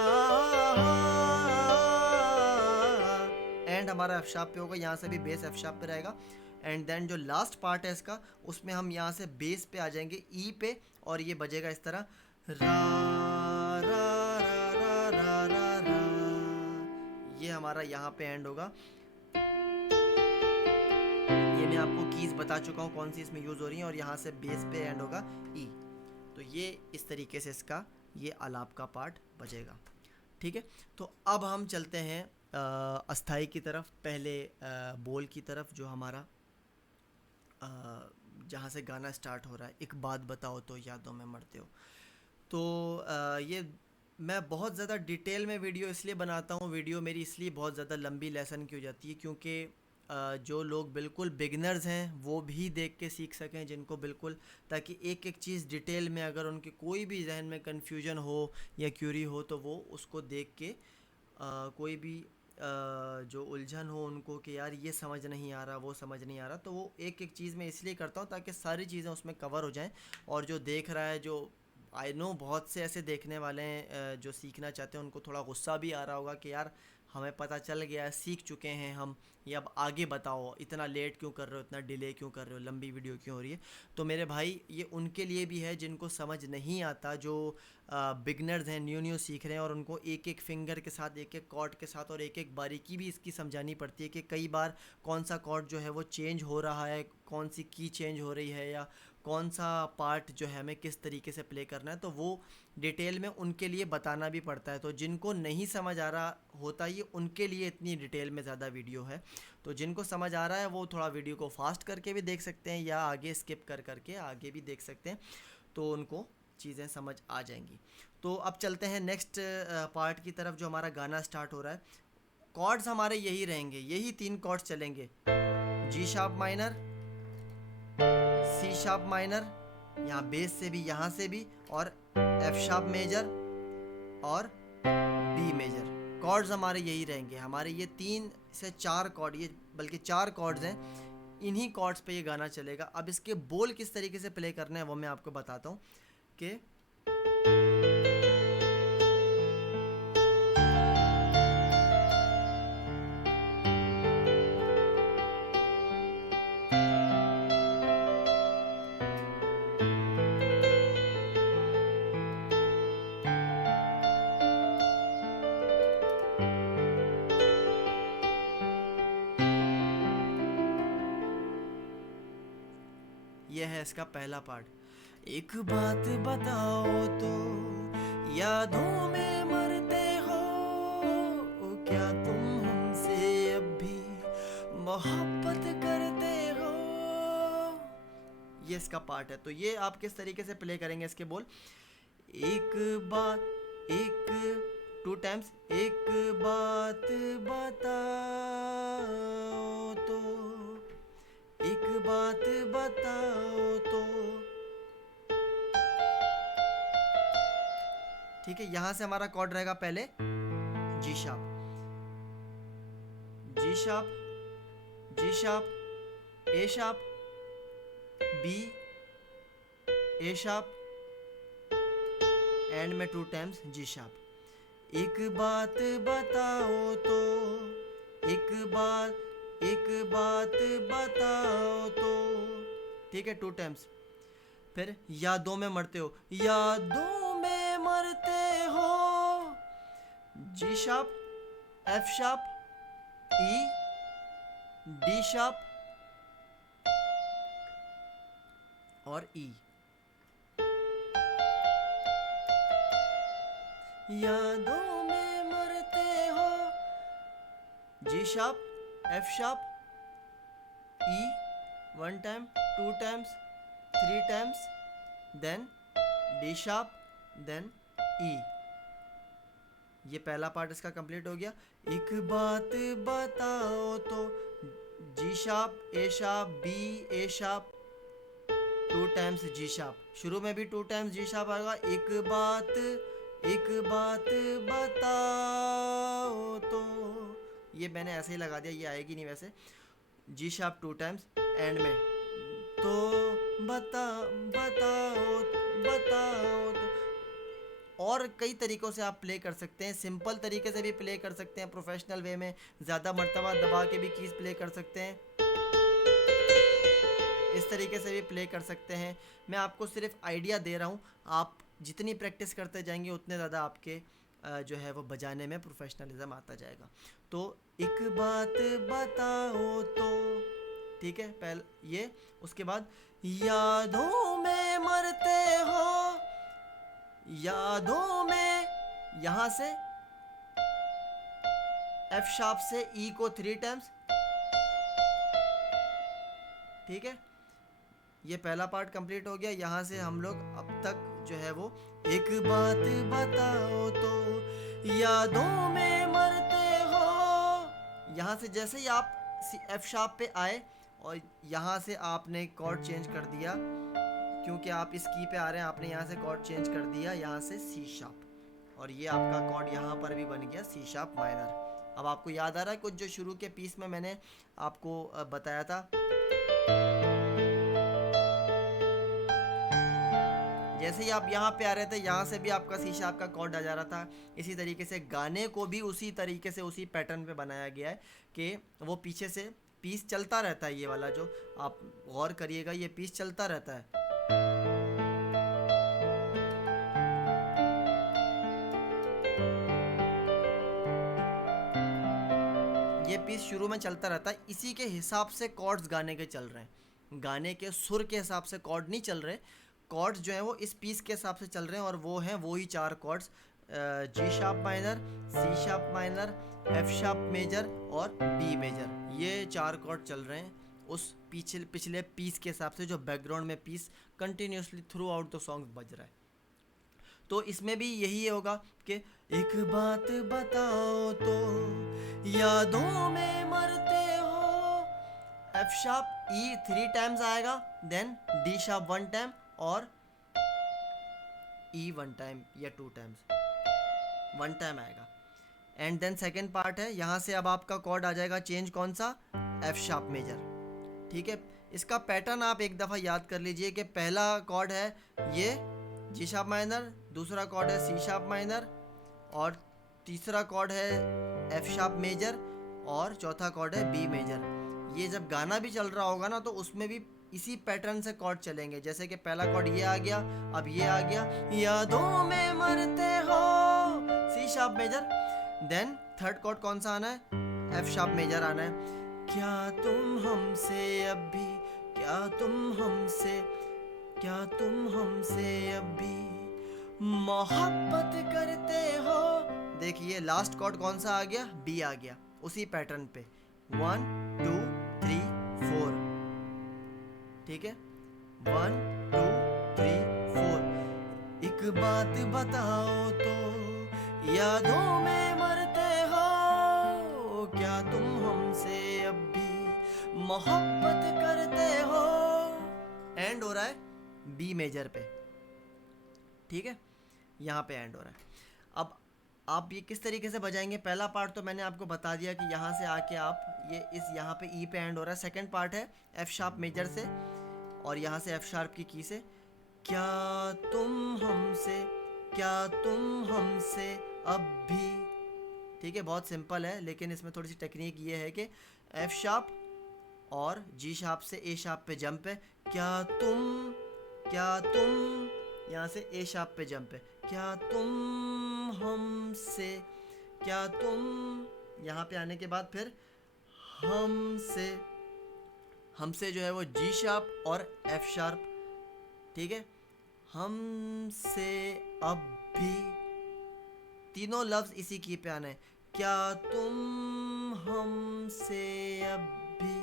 एंड हमारा एफ शार्प पे होगा, यहाँ से भी बेस एफ शार्प पे रहेगा। एंड देन जो लास्ट पार्ट है इसका, उसमें हम यहाँ से बेस पे आ जाएंगे ई पे और ये बजेगा इस तरह रा रा रा रा रा रा रा। ये हमारा यहाँ पे एंड होगा। ये मैं आपको कीज बता चुका हूँ कौन सी इसमें यूज़ हो रही है, और यहाँ से बेस पे एंड होगा ई। तो ये इस तरीके से इसका ये आलाप का पार्ट बजेगा, ठीक है। तो अब हम चलते हैं अस्थाई की तरफ। पहले बोल की तरफ जो हमारा जहाँ से गाना स्टार्ट हो रहा है, एक बात बताओ तो यादों में मरते हो। तो ये मैं बहुत ज़्यादा डिटेल में वीडियो इसलिए बनाता हूँ, वीडियो मेरी इसलिए बहुत ज़्यादा लंबी लेसन की हो जाती है क्योंकि जो लोग बिल्कुल बिगनर्स हैं वो भी देख के सीख सकें, जिनको बिल्कुल, ताकि एक एक चीज़ डिटेल में अगर उनके कोई भी जहन में कन्फ्यूजन हो या क्यूरी हो तो वो उसको देख के कोई भी जो उलझन हो उनको कि यार ये समझ नहीं आ रहा, वो समझ नहीं आ रहा, तो वो एक एक चीज़ मैं इसलिए करता हूँ ताकि सारी चीज़ें उसमें कवर हो जाएं। और जो देख रहा है, जो आई नो बहुत से ऐसे देखने वाले हैं जो सीखना चाहते हैं, उनको थोड़ा गुस्सा भी आ रहा होगा कि यार हमें पता चल गया है, सीख चुके हैं हम, ये अब आगे बताओ, इतना लेट क्यों कर रहे हो, इतना डिले क्यों कर रहे हो, लंबी वीडियो क्यों हो रही है। तो मेरे भाई ये उनके लिए भी है जिनको समझ नहीं आता, जो बिगनर्स हैं, न्यू सीख रहे हैं, और उनको एक एक फिंगर के साथ, एक एक कॉर्ड के साथ और एक एक बारीकी भी इसकी समझानी पड़ती है कि कई बार कौन सा कॉर्ड जो है वो चेंज हो रहा है, कौन सी की चेंज हो रही है, या कौन सा पार्ट जो है हमें किस तरीके से प्ले करना है, तो वो डिटेल में उनके लिए बताना भी पड़ता है। तो जिनको नहीं समझ आ रहा होता, ये उनके लिए इतनी डिटेल में ज़्यादा वीडियो है। तो जिनको समझ आ रहा है वो थोड़ा वीडियो को फास्ट करके भी देख सकते हैं या आगे स्किप कर करके आगे भी देख सकते हैं, तो उनको चीज़ें समझ आ जाएंगी। तो अब चलते हैं नेक्स्ट पार्ट की तरफ जो हमारा गाना स्टार्ट हो रहा है। कॉर्ड्स हमारे यही रहेंगे, यही 3 कॉर्ड्स चलेंगे, G sharp minor, C sharp minor, यहाँ बेस से भी, यहाँ से भी, और एफ शार्प मेजर और बी मेजर। कॉर्ड्स हमारे यही रहेंगे, हमारे ये 3 से 4 कॉर्ड, ये बल्कि 4 कॉर्ड्स हैं, इन्हीं कॉर्ड्स पे ये गाना चलेगा। अब इसके बोल किस तरीके से प्ले करने हैं वो मैं आपको बताता हूँ कि ये है इसका पहला पार्ट। एक बात बताओ तो यादों में मरते हो, क्या तुम हमसे अब भी मोहब्बत करते हो। ये इसका पार्ट है। तो ये आप किस तरीके से प्ले करेंगे इसके बोल, एक बात, एक 2 टाइम्स, एक बात बताओ तो, एक बात बताओ तो, ठीक है। यहां से हमारा कॉर्ड रहेगा पहले G sharp, G sharp, G sharp, A sharp, B, A sharp, end में 2 टाइम्स जी शार्प। एक बात बताओ तो, एक बात बताओ तो, ठीक है, 2 टाइम्स। फिर यादों में मरते हो, यादों में मरते हो, G sharp, F sharp, E, D sharp और ई। यादों में मरते हो, G sharp, F sharp, E 1 time, 2 times, 3 times, then D sharp, then E. ये पहला पार्ट इसका कंप्लीट हो गया। एक बात बताओ तो, जी sharp, A sharp, B, A sharp, 2 times G sharp, शुरू में भी 2 टाइम्स जी शार्प आएगा। एक बात बताओ तो, ये मैंने ऐसे ही लगा दिया, ये आएगी नहीं वैसे। जी शार्प 2 टाइम्स, एंड में तो बताओ बताओ तो। और कई तरीक़ों से आप प्ले कर सकते हैं, सिंपल तरीके से भी प्ले कर सकते हैं, प्रोफेशनल वे में ज़्यादा मर्तबा दबा के भी कीज़ प्ले कर सकते हैं, इस तरीके से भी प्ले कर सकते हैं। मैं आपको सिर्फ आइडिया दे रहा हूँ, आप जितनी प्रैक्टिस करते जाएंगे उतने ज़्यादा आपके जो है वो बजाने में प्रोफेशनलिज्म आता जाएगा। तो एक बात बताओ तो, ठीक है, पहले ये, उसके बाद यादों में मरते हो, यादों में, यहाँ से एफ शार्प से ई को 3 टाइम्स, ठीक है, ये पहला पार्ट कंप्लीट हो गया। यहाँ से हम लोग अब तक जो है वो एक बात बताओ तो यादों में मरते हो, यहाँ से जैसे ही आप एफ शार्प पे आए और यहाँ से आपने कॉर्ड चेंज कर दिया, क्योंकि आप इस की पे आ रहे हैं, आपने यहाँ से कॉर्ड चेंज कर दिया, यहाँ से सी शार्प, और ये आपका कॉर्ड यहाँ पर भी बन गया सी शार्प माइनर। अब आपको याद आ रहा है कुछ जो शुरू के पीस में मैंने आपको बताया था, जैसे ही आप यहाँ पे आ रहे थे यहाँ से भी आपका सी शार्प का कॉर्ड आ जा रहा था। इसी तरीके से गाने को भी उसी तरीके से उसी पैटर्न पे बनाया गया है कि वो पीछे से पीस चलता रहता है, ये वाला जो आप गौर करिएगा, ये पीस चलता रहता है। ये पीस शुरू में चलता रहता है, इसी के हिसाब से कॉर्ड्स गाने के चल रहे हैं, गाने के सुर के हिसाब से कॉर्ड नहीं चल रहे, कॉर्ड्स जो हैं वो इस पीस के हिसाब से चल रहे हैं, और वो हैं वही 4 chords, G sharp minor, C sharp minor, F sharp major और बी मेजर, ये 4 कॉर्ड चल रहे हैं उस पिछले पीस के हिसाब से, जो बैकग्राउंड में piece continuously throughout the song बज रहा है। तो इसमें भी यही होगा कि एक बात बताओ तो यादों में मरते हो, एफ शार्प ई 3 टाइम्स आएगा, देन डी शार्प 1 टाइम और ई 1 टाइम या 2 टाइम्स, 1 टाइम आएगा। एंड देन सेकेंड पार्ट है, यहाँ से अब आपका कॉर्ड आ जाएगा चेंज, कौन सा, एफ शार्प मेजर, ठीक है। इसका पैटर्न आप एक दफ़ा याद कर लीजिए कि पहला कॉर्ड है ये जी शार्प माइनर, दूसरा कॉर्ड है सी शार्प माइनर, और तीसरा कॉर्ड है एफ शार्प मेजर, और चौथा कॉर्ड है बी मेजर। ये जब गाना भी चल रहा होगा ना तो उसमें भी इसी पैटर्न से कॉर्ड चलेंगे, जैसे कि पहला कॉर्ड ये आ गया, अब ये आ गया, यादों में मरते हो, C sharp major, then third chord कौन सा आना है, एफ शार्प मेजर आना है, क्या तुम हमसे अब भी, क्या तुम हमसे अब भी मोहब्बत करते हो। देखिए लास्ट कॉर्ड कौन सा आ गया, बी आ गया, उसी पैटर्न पे 1 2 3 4, ठीक है, 1 2 3 4, एक बात बताओ तो यादों में मरते हो, क्या तुम हमसे अब भी मोहब्बत करते हो। एंड हो रहा है बी मेजर पे, ठीक है, यहाँ पे एंड हो रहा है। अब आप ये किस तरीके से बजाएंगे, पहला पार्ट तो मैंने आपको बता दिया कि यहाँ से आके आप ये इस यहाँ पे ई पे एंड हो रहा है। सेकंड पार्ट है एफ शार्प मेजर से और यहाँ से एफ शार्प की की से, क्या तुम हमसे अब भी, ठीक है, बहुत सिंपल है, लेकिन इसमें थोड़ी सी टेक्निक ये है कि एफ शार्प और जी शार्प से ए शार्प पे जंप है, क्या तुम यहाँ से ए शार्प पे जंप है, क्या तुम हमसे, क्या तुम, यहाँ पे आने के बाद फिर हमसे जो है वो जी शार्प और एफ शार्प, ठीक है, हमसे अब भी, तीनों लफ्ज इसी की पे आना है, क्या तुम हमसे अब भी,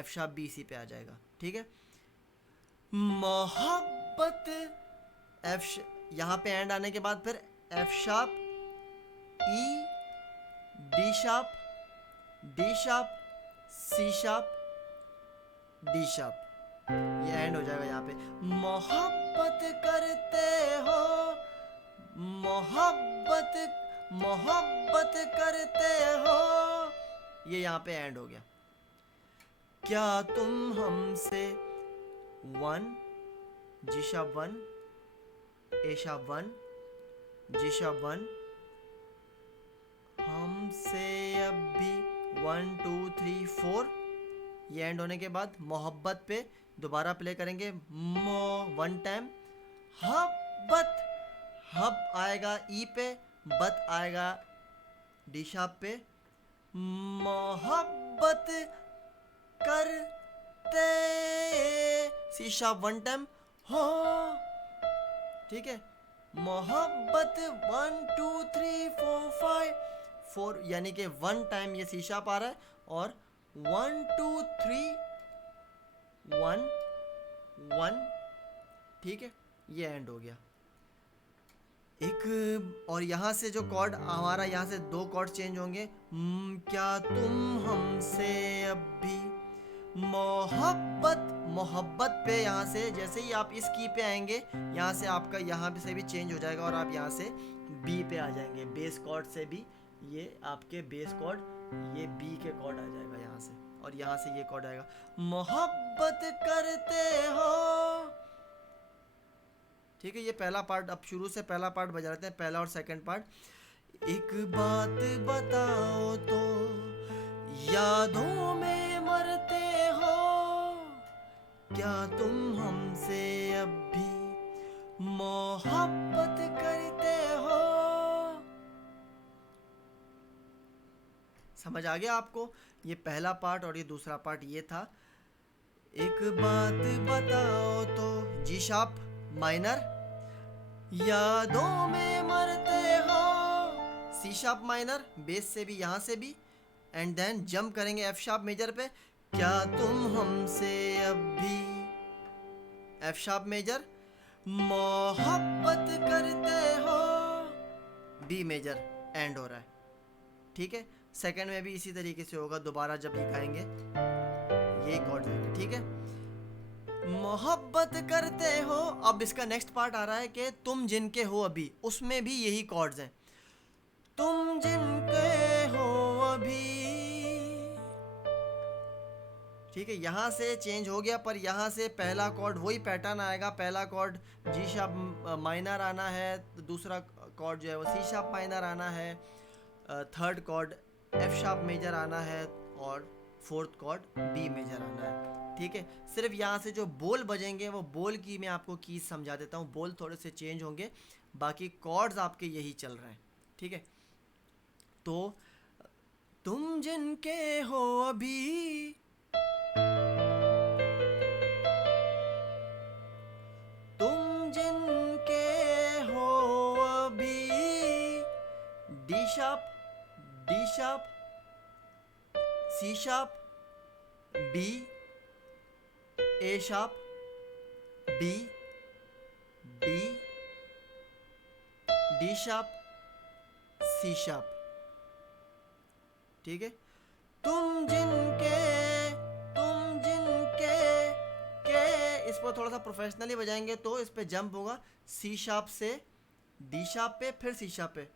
एफ शार्प भी इसी पे आ जाएगा, ठीक है, मोहब्बत, यहाँ पे एंड आने के बाद फिर F sharp E, D sharp, C sharp, D sharp, ये एंड हो जाएगा यहाँ पे। मोहब्बत करते हो, मोहब्बत मोहब्बत करते हो, ये यहाँ पे एंड हो गया। क्या तुम हमसे, वन, जिशा वन, एशा वन, जिशा वन, हमसे अब भी 1 2 3 4। ये एंड होने के बाद मोहब्बत पे दोबारा प्ले करेंगे मो 1 टाइम। हब्बत, हब आएगा ई पे, बत आएगा डी शार्प पे। मोहब्बत करते, सी शार्प 1 टाइम हो, ठीक है। मोहब्बत 1 2 3 4 5 4, यानी कि 1 टाइम ये सी शार्प आ रहा है, और 1 2 3 1 1, ठीक है। ये एंड हो गया एक। और यहाँ से जो कॉर्ड हमारा, यहाँ से 2 कॉर्ड चेंज होंगे। क्या तुम हमसे अब भी, मोहब्बत, मोहब्बत पे यहाँ से जैसे ही आप इस की पे आएंगे, यहाँ से आपका यहाँ से भी चेंज हो जाएगा और आप यहाँ से बी पे आ जाएंगे। बेस कॉर्ड से भी ये आपके बेस कॉर्ड, ये बी के कॉर्ड आ जाएगा यहाँ से, और यहाँ से ये कॉर्ड आएगा। मोहब्बत करते हो, ठीक है। ये पहला पार्ट, अब शुरू से पहला पार्ट बजा लेते हैं, पहला और सेकंड पार्ट। एक बात बताओ तो, यादों में मरते हो, क्या तुम हमसे अब भी मोहब्बत करते हो। समझ आ गया आपको? ये पहला पार्ट और ये दूसरा पार्ट ये था। एक बात बताओ तो, जी शार्प माइनर, यादों में मरते हो, सी शार्प माइनर, बेस से भी यहाँ से भी, एंड देन जंप करेंगे एफ शार्प मेजर पे। क्या तुम हमसे अब भी, एफ शार्प मेजर, मोहब्बत करते हो, बी मेजर, एंड हो रहा है, ठीक है। सेकंड में भी इसी तरीके से होगा, दोबारा जब ये गाएंगे यही कॉर्ड देंगे, ठीक है। मोहब्बत करते हो। अब इसका नेक्स्ट पार्ट आ रहा है कि तुम जिनके हो अभी, उसमें भी यही कॉर्ड्स हैं। तुम जिनके हो अभी, ठीक है। यहाँ से चेंज हो गया, पर यहाँ से पहला कॉर्ड वही पैटर्न आएगा। पहला कॉर्ड जी शार्प माइनर आना है, दूसरा कॉर्ड जो है वो सी शार्प माइनर आना है, third chord F sharp major आना है, और फोर्थ कॉर्ड बी मेजर आना है, ठीक है। सिर्फ यहाँ से जो बोल बजेंगे, वो बोल की मैं आपको कीज समझा देता हूँ। बोल थोड़े से चेंज होंगे, बाकी कॉर्ड्स आपके यही चल रहे हैं, ठीक है। तो तुम जिनके हो अभी, तुम जिनके हो अभी, D sharp, D sharp, C sharp, B, A sharp, B, D, D sharp, C sharp, ठीक है। तुम जिनके, तुम जिनके, के, इस पर थोड़ा सा प्रोफेशनली बजाएंगे तो इस पे जंप होगा सी शार्प से डी शार्प पे, फिर सी शार्प पे।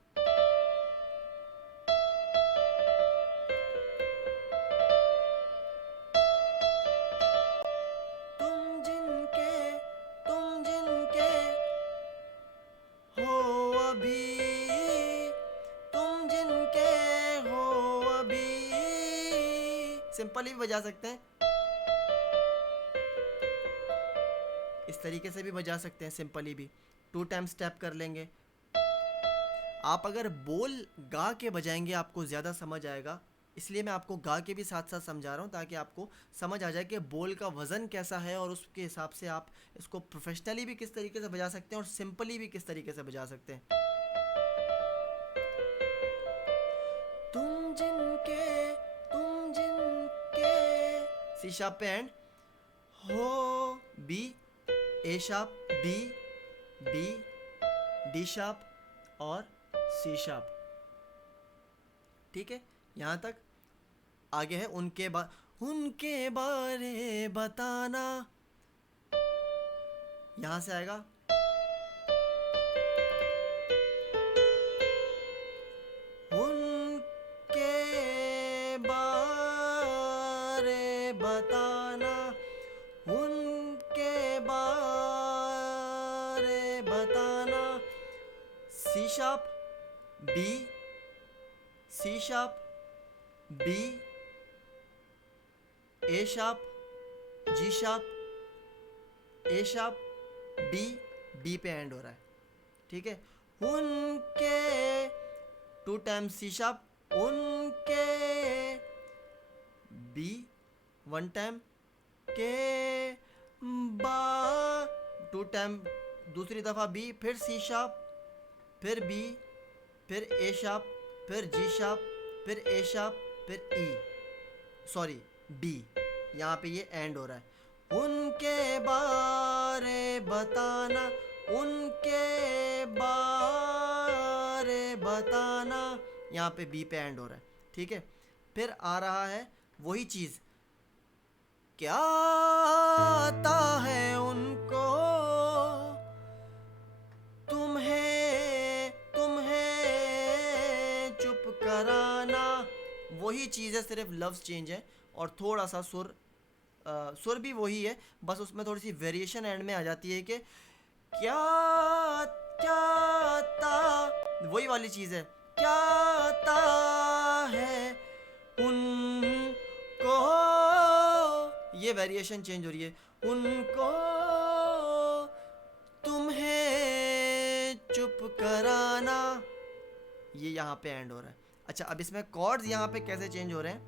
तुम जिनके, तुम जिनके हो अभी, तुम जिनके हो अभी, सिंपल ही बजा सकते हैं, इस तरीके से भी बजा सकते हैं सिंपली भी। 2 टाइम स्टेप कर लेंगे। आप अगर बोल गा के बजाएंगे आपको ज़्यादा समझ आएगा, इसलिए मैं आपको गा के भी साथ साथ समझा रहा हूँ, ताकि आपको समझ आ जाए कि बोल का वज़न कैसा है, और उसके हिसाब से आप इसको प्रोफेशनली भी किस तरीके से बजा सकते हैं और सिंपली भी किस तरीके से बजा सकते हैं। तुम जिनके, तुम जिनके, सी शार्प पे एंड, हो B, A sharp, B, B, D sharp और सी शार्प, ठीक है। यहाँ तक आगे है उनके बारे बताना, यहाँ से आएगा उनके बारे बताना, उनके बारे बताना। C sharp B, C sharp B, A sharp, G sharp, A sharp, B, B पे एंड हो रहा है, ठीक है। उनके 2 टाइम सी शार्प, उनके बी 1 टाइम के बा 2 टाइम दूसरी दफ़ा बी, फिर सी शार्प, फिर बी, फिर ए शार्प, फिर जी शार्प, फिर ए शार्प, फिर ई, सॉरी बी, यहाँ पे ये एंड हो रहा है। उनके बारे बताना, उनके बारे बताना, यहाँ पे बी पे एंड हो रहा है, ठीक है। फिर आ रहा है वही चीज़, क्या आता है उनको तुम्हें तुम्हें चुप कराना। वही चीज़ है, सिर्फ लफ्ज़ चेंज है और थोड़ा सा सुर भी वही है, बस उसमें थोड़ी सी वेरिएशन एंड में आ जाती है कि क्या क्या ता, वही वाली चीज़ है, क्या ता है उनको, ये वेरिएशन चेंज हो रही है, उनको तुम्हें चुप कराना, ये यहाँ पे एंड हो रहा है। अच्छा, अब इसमें कॉर्ड्स यहाँ पे कैसे चेंज हो रहे हैं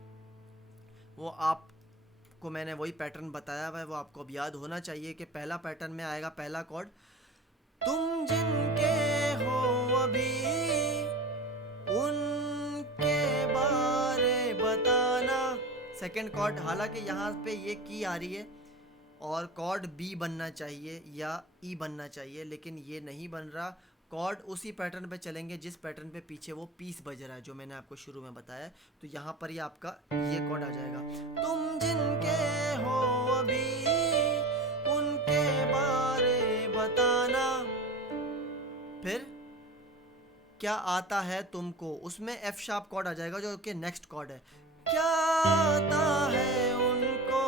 वो आपको मैंने वही पैटर्न बताया हुआ है, वो आपको अब याद होना चाहिए कि पहला पैटर्न में आएगा पहला कॉर्ड तुम जिनके हो अभी उनके बारे बताना। सेकंड कॉर्ड, हालांकि यहाँ पे ये की आ रही है और कॉर्ड बी बनना चाहिए या ई बनना चाहिए, लेकिन ये नहीं बन रहा। कॉर्ड उसी पैटर्न पे चलेंगे जिस पैटर्न पे पीछे वो पीस बज रहा है, जो मैंने आपको शुरू में बताया। तो यहाँ पर ये आपका ये कॉर्ड आ जाएगा, तुम जिनके हो अभी उनके बारे बताना। फिर क्या आता है तुमको, उसमें एफ शार्प कॉर्ड आ जाएगा जो कि नेक्स्ट कॉर्ड है, क्या आता है उनको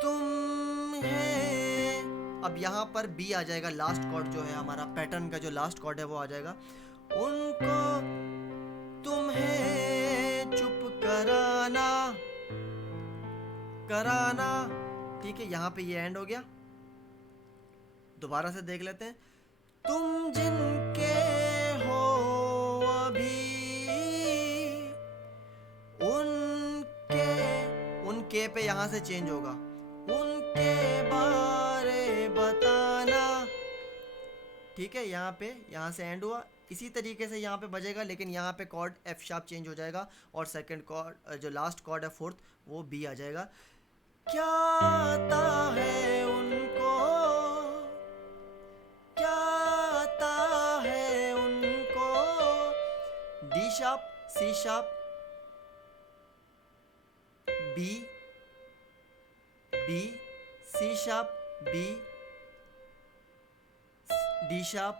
तुम्हें। अब यहाँ पर बी आ जाएगा, लास्ट कॉर्ड जो है हमारा पैटर्न का जो लास्ट कॉर्ड है वो आ जाएगा, उनको तुम्हें चुप कराना कराना, ठीक है। यहाँ पे ये एंड हो गया। दोबारा से देख लेते हैं, तुम जिनके हो अभी उनके पे यहाँ से चेंज होगा, उनके बारे बताना, ठीक है। यहाँ से एंड हुआ, इसी तरीके से यहाँ पे बजेगा, लेकिन यहाँ पे कॉर्ड एफ शार्प चेंज हो जाएगा और सेकंड कॉर्ड जो लास्ट कॉर्ड है फोर्थ वो बी आ जाएगा। क्या आता है उनको, क्या आता है उनको, D sharp, C sharp, B, B, C sharp, B, D sharp,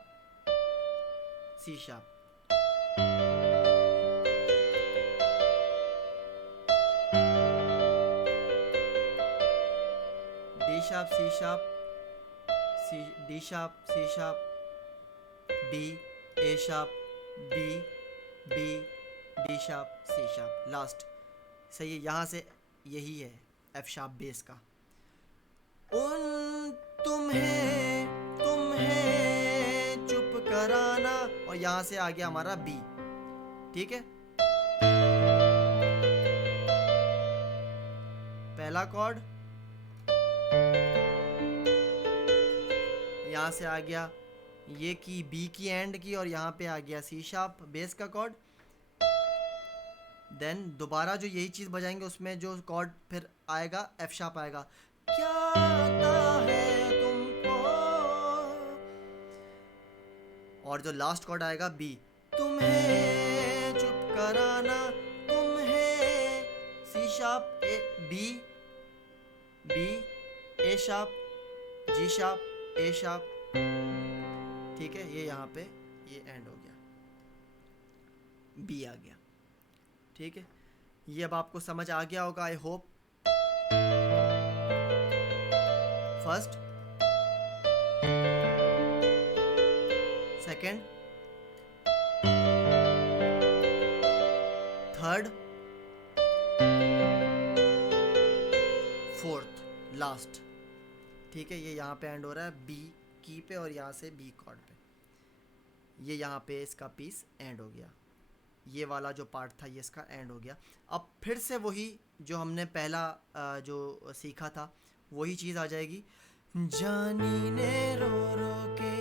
C sharp. D sharp, C sharp, C, D sharp, C sharp, B, A sharp, B, B, D sharp, C sharp, last. सही है, यहाँ से यही है F sharp base का। उन तुम्हें चुप कराना, और यहाँ से आ गया हमारा बी, ठीक है। पहला कॉर्ड यहाँ से आ गया ये की बी की एंड की, और यहाँ पे आ गया सी शार्प बेस का कॉर्ड। देन दोबारा जो यही चीज़ बजाएंगे उसमें जो कॉर्ड फिर आएगा एफ शार्प आएगा, क्या आता है तुमको, और जो लास्ट कॉर्ड आएगा बी, तुम्हें चुप कराना, तुम्हें सी sharp, B, B, A sharp, G sharp, A sharp, ठीक है, ये यहाँ पे ये एंड हो गया, बी आ गया, ठीक है। ये अब आपको समझ आ गया होगा, I hope. First, second, third, fourth, last, ठीक है। ये यहाँ पे एंड हो रहा है बी की पे और यहाँ से बी कॉर्ड पे, ये यहाँ पे इसका पीस एंड हो गया, ये वाला जो पार्ट था ये इसका एंड हो गया। अब फिर से वही जो हमने पहला जो सीखा था वही चीज़ आ जाएगी। जानी ने रो रो के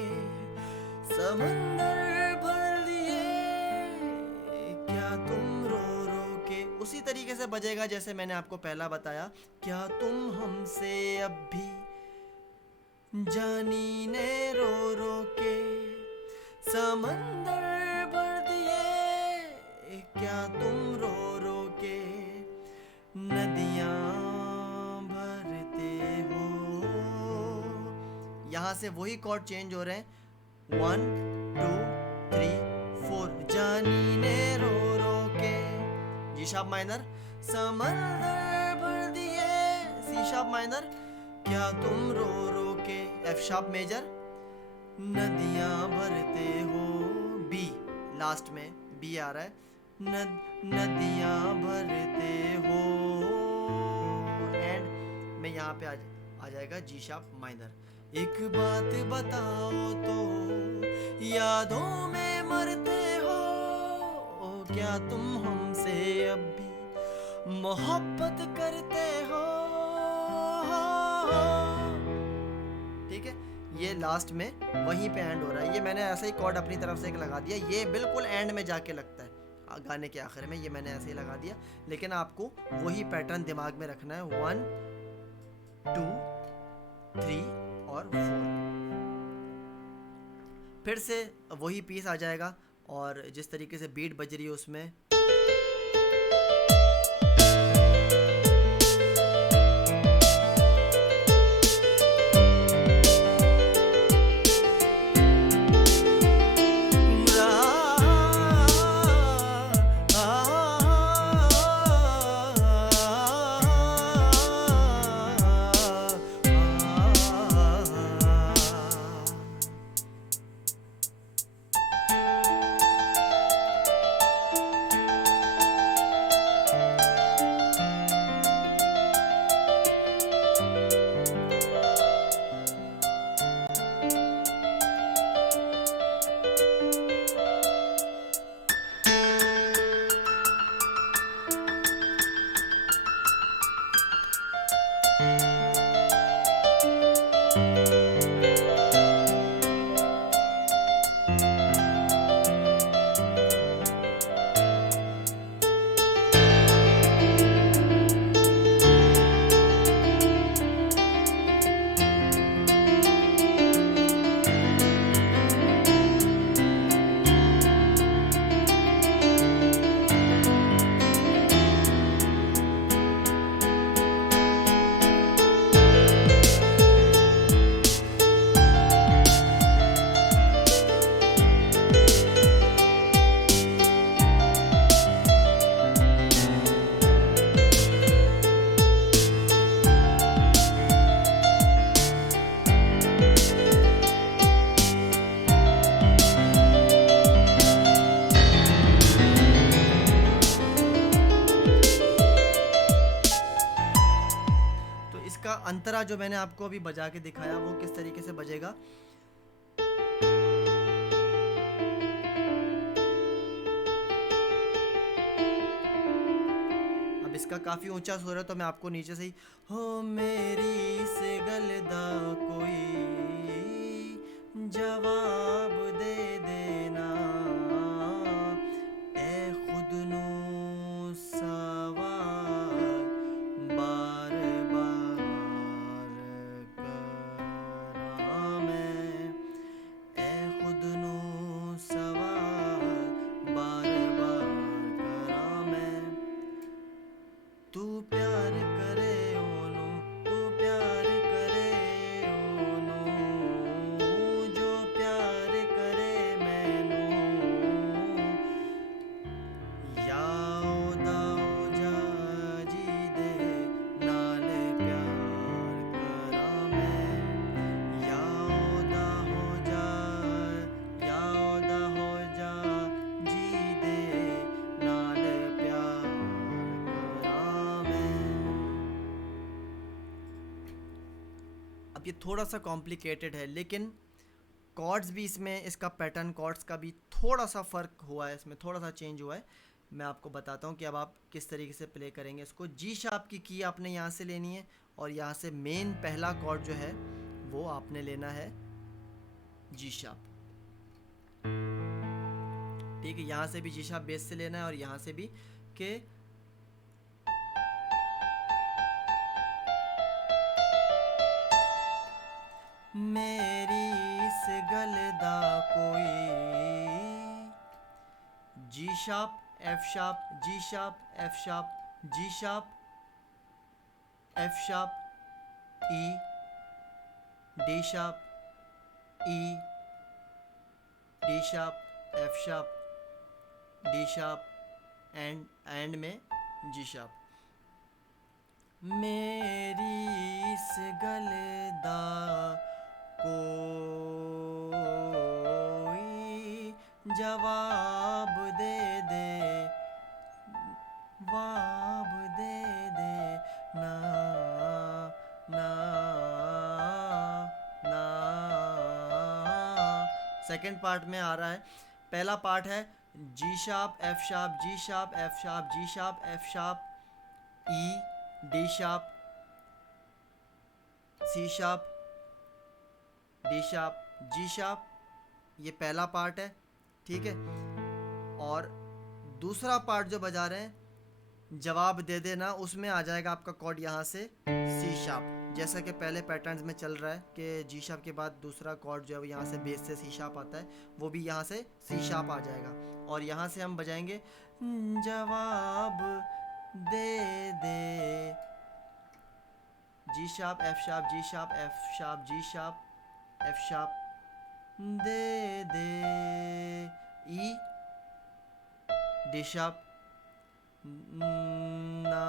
समंदर भर लिए, क्या तुम रो रो के, उसी तरीके से बजेगा जैसे मैंने आपको पहला बताया। क्या तुम हमसे अब भी जानी ने रो रो के समंदर भर दिए, क्या तुम रो रो के नदियां भरते हो। यहाँ से वही कॉर्ड चेंज हो रहे हैं, 1 2 3 4। जानी ने रो रो के, जी शार्प माइनर, समंदर भर दिए, सी शार्प माइनर, क्या तुम रो रो के, एफ शार्प मेजर, नदियां भरते हो, बी लास्ट में बी आ रहा है, नदियां भरते हो, एंड में यहाँ पे आ जाएगा जी शार्प माइनर। एक बात बताओ तो यादों में मरते हो, क्या तुम हमसे अब भी मोहब्बत करते हो, ठीक है। ये लास्ट में वहीं पे एंड हो रहा है, ये मैंने ऐसे ही कॉर्ड अपनी तरफ से एक लगा दिया, ये बिल्कुल एंड में जाके लगता है गाने के आखिर में, ये मैंने ऐसे ही लगा दिया, लेकिन आपको वही पैटर्न दिमाग में रखना है, 1 2 3 और 4। फिर से वही पीस आ जाएगा और जिस तरीके से बीट बज रही है उसमें अंतरा जो मैंने आपको अभी बजा के दिखाया वो किस तरीके से बजेगा। अब इसका काफी ऊंचा सुर है तो मैं आपको नीचे से ही, हो मेरी से गलदा कोई जवाब दे देना, ए खुद नू सवाल बार बार करा मैं, ए खुद नू सवाल बार बार करा मैं, तू प्यार करे ओनू, तू प्यार करे ओनू, ये थोड़ा सा कॉम्प्लिकेटेड है, लेकिन कॉर्ड्स भी इसमें, इसका पैटर्न कॉर्ड्स का भी थोड़ा सा फ़र्क हुआ है, इसमें थोड़ा सा चेंज हुआ है। मैं आपको बताता हूँ कि अब आप किस तरीके से प्ले करेंगे इसको। जी शार्प की आपने यहाँ से लेनी है और यहाँ से मेन पहला कॉर्ड जो है वो आपने लेना है जी शार्प। ठीक है, यहाँ से भी जी शार्प बेस से लेना है और यहाँ से भी के मेरी इस गलदा कोई, जी sharp F sharp G sharp F sharp G sharp F sharp E D sharp E D sharp F sharp D sharp end में जी शार्प। मेरी इस गलदा कोई जवाब दे दे, वाब दे दे ना ना ना। सेकंड पार्ट में आ रहा है। पहला पार्ट है G sharp F sharp G sharp F sharp G sharp F sharp E D sharp C sharp D sharp G sharp, ये पहला पार्ट है। ठीक है, और दूसरा पार्ट जो बजा रहे हैं जवाब दे देना, उसमें आ जाएगा आपका कॉर्ड यहाँ से सी शार्प, जैसा कि पहले पैटर्न्स में चल रहा है कि जी शार्प के बाद दूसरा कॉर्ड जो है वो यहाँ से बेस से सी शार्प आता है, वो भी यहाँ से सी शार्प आ जाएगा। और यहाँ से हम बजाएंगे जवाब दे दे, G sharp F sharp G sharp F sharp G sharp F sharp दे दे, ई डी शार्प ना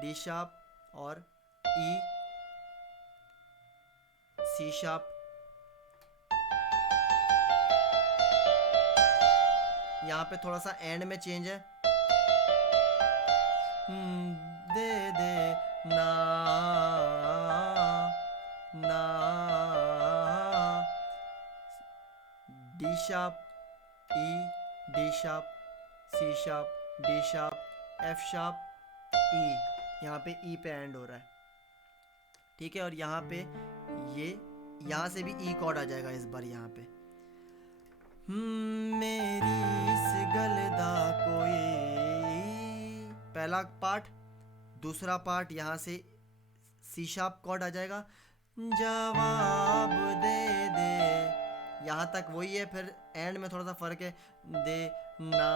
डी शार्प और ई सी शार्प। यहाँ पे थोड़ा सा एंड में चेंज है, दे दे ना ना, D sharp E D sharp C sharp D sharp F sharp E, यहाँ पे ई पे एंड हो रहा है। ठीक है, और यहाँ पे ये यहाँ से भी ई कॉर्ड आ जाएगा इस बार यहाँ पे। मेरी इस गलदा कोई, पहला पार्ट, दूसरा पार्ट यहाँ से सी शार्प कॉर्ड आ जाएगा, जवाब दे दे, यहाँ तक वही है, फिर एंड में थोड़ा सा फर्क है, दे ना,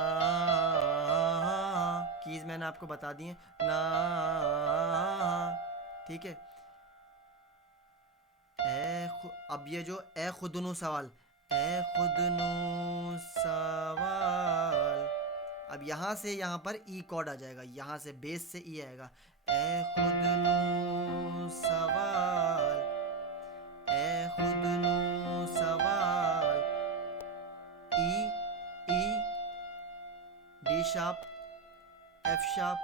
कीज मैंने आपको बता दी है ना। ठीक है, अब ये जो ए खुदनु सवाल, ए खुदनु सवाल, अब यहाँ से यहाँ पर ई कॉर्ड आ जाएगा, यहाँ से बेस से ई आएगा, ए खुदनु सवाल ए खुदनु सवाल, E E D sharp F sharp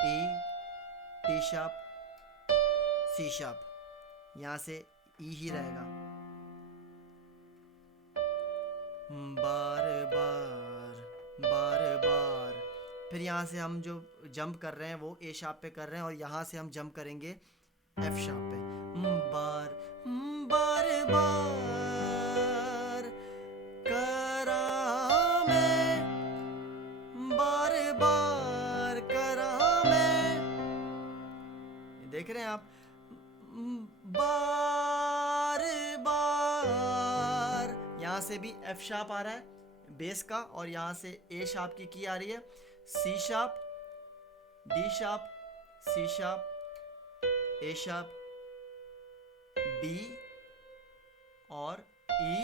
E D sharp C sharp, यहाँ से ई ही रहेगा। बार बार बार बार, फिर यहाँ से हम जो जंप कर रहे हैं वो ए शार्प पे कर रहे हैं और यहाँ से हम जंप करेंगे एफ शार्प पे। बार बार बार करा मैं, बार बार करा मैं, देख रहे हैं आप, बार बार, यहाँ से भी एफ शार्प आ रहा है बेस का और यहाँ से ए शार्प की आ रही है, C sharp D sharp C sharp A sharp D और ई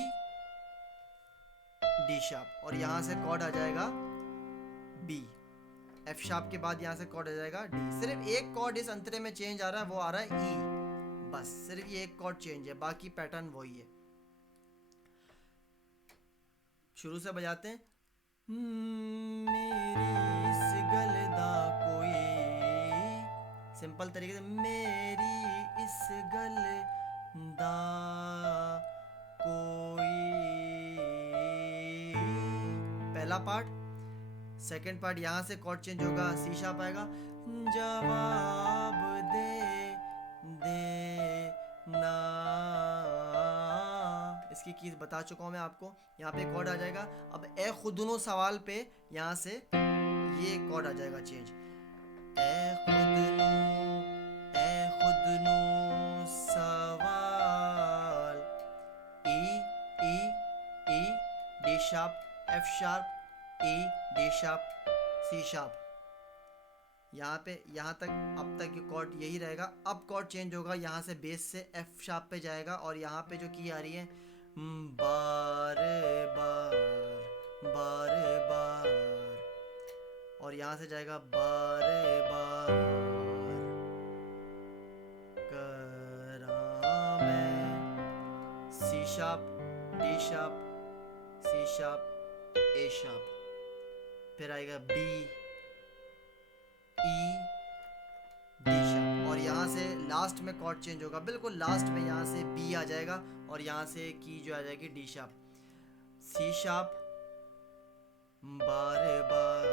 डी शार्प, और यहाँ से कॉर्ड आ जाएगा बी। एफ शार्प के बाद यहाँ से कॉर्ड आ जाएगा डी। सिर्फ एक कॉर्ड इस अंतरे में चेंज आ रहा है, वो आ रहा है ई, बस सिर्फ ये एक कॉर्ड चेंज है, बाकी पैटर्न वही है। शुरू से बजाते हैं। मेरी इस गलदा कोई, सिंपल तरीके से, मेरी इस गले दा कोई। पहला पार्ट। सेकंड पार्ट यहाँ से कॉर्ड चेंज होगा, सी शार्प आएगा, जवाब दे दे ना। इसकी कीज बता चुका हूँ मैं आपको। यहाँ पे कॉर्ड आ जाएगा। अब ए खुदनो सवाल पे यहाँ से ये कॉर्ड आ जाएगा चेंज। ए खुदनो सवाल, ई ई E, D sharp, F sharp, E, D sharp, C sharp. यहाँ पे यहाँ तक अब तक कॉर्ड यही रहेगा। अब कॉर्ड चेंज होगा, यहाँ से बेस से एफ शार्प पे जाएगा और यहाँ पे जो की आ रही है बार बार बार बार, और यहाँ से जाएगा बार बार करा मैं। C sharp, D sharp, C sharp, A sharp, फिर आएगा बी, ई, डी शार्प, और यहाँ से लास्ट में कॉर्ड चेंज होगा। बिल्कुल लास्ट में यहाँ से बी आ जाएगा और यहाँ से की जो आ जाएगी डी शार्प। सी शार्प, बार बार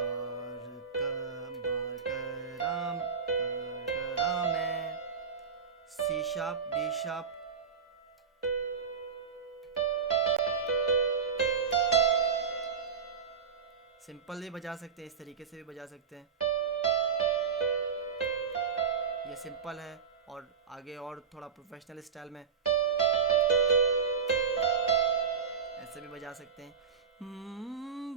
करा मैं। C sharp, D sharp, simple भी बजा सकते हैं, इस तरीके से भी बजा सकते हैं। ये सिंपल है, और आगे और थोड़ा प्रोफेशनल स्टाइल में ऐसे भी बजा सकते हैं।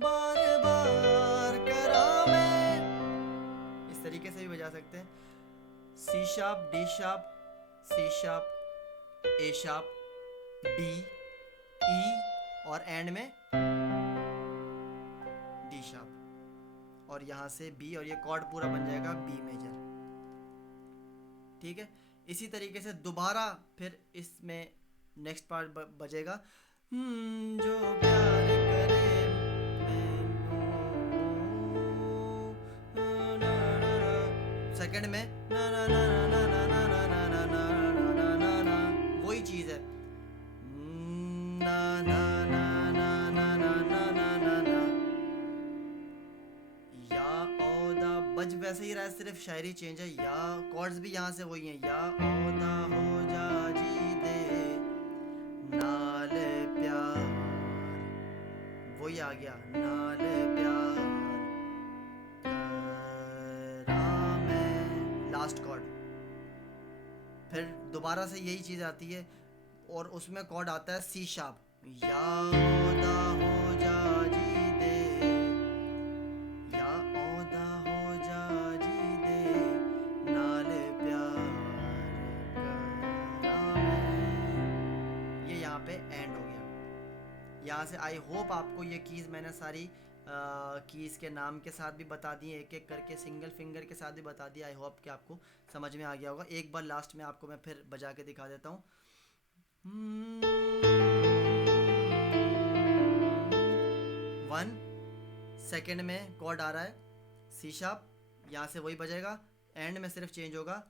बार बार करा मैं, इस तरीके से भी बजा सकते हैं। C sharp, D sharp, C sharp, A sharp, D, E, और एंड में डी शार्प, और यहाँ से बी, और ये कॉर्ड पूरा बन जाएगा बी मेजर। ठीक है, इसी तरीके से दोबारा फिर इसमें नेक्स्ट पार्ट बजेगा। जो प्यार करे सेकंड में ना ना ना ना ना ना ना ना ना ना ना ना ना, वही चीज है, ना ना ना ना ना ना ना ना ना ना। या औदा बज वैसे ही रहा है, सिर्फ शायरी चेंज है। या कॉर्ड्स भी यहाँ से वही हैं। या औदा हो जा जी दे नाल प्यार, वही आ गया, नाल प्यार करा मैं, लास्ट कॉर्ड। फिर दोबारा से यही चीज़ आती है, और उसमें कॉर्ड आता है सी शार्प। या औदा हो जा जी दे, या औदा हो जा जी दे नाल प्यार करा मैं। ये यहाँ पे एंड हो गया। यहाँ से आई होप आपको ये कीज़ मैंने सारी कीज़ के नाम के साथ भी बता दी, एक एक करके सिंगल फिंगर के साथ भी बता दिया। आई होप कि आपको समझ में आ गया होगा। एक बार लास्ट में आपको मैं फिर बजा के दिखा देता हूँ। 1 सेकेंड में कॉर्ड आ रहा है सी शार्प, यहाँ से वही बजेगा, एंड में सिर्फ चेंज होगा,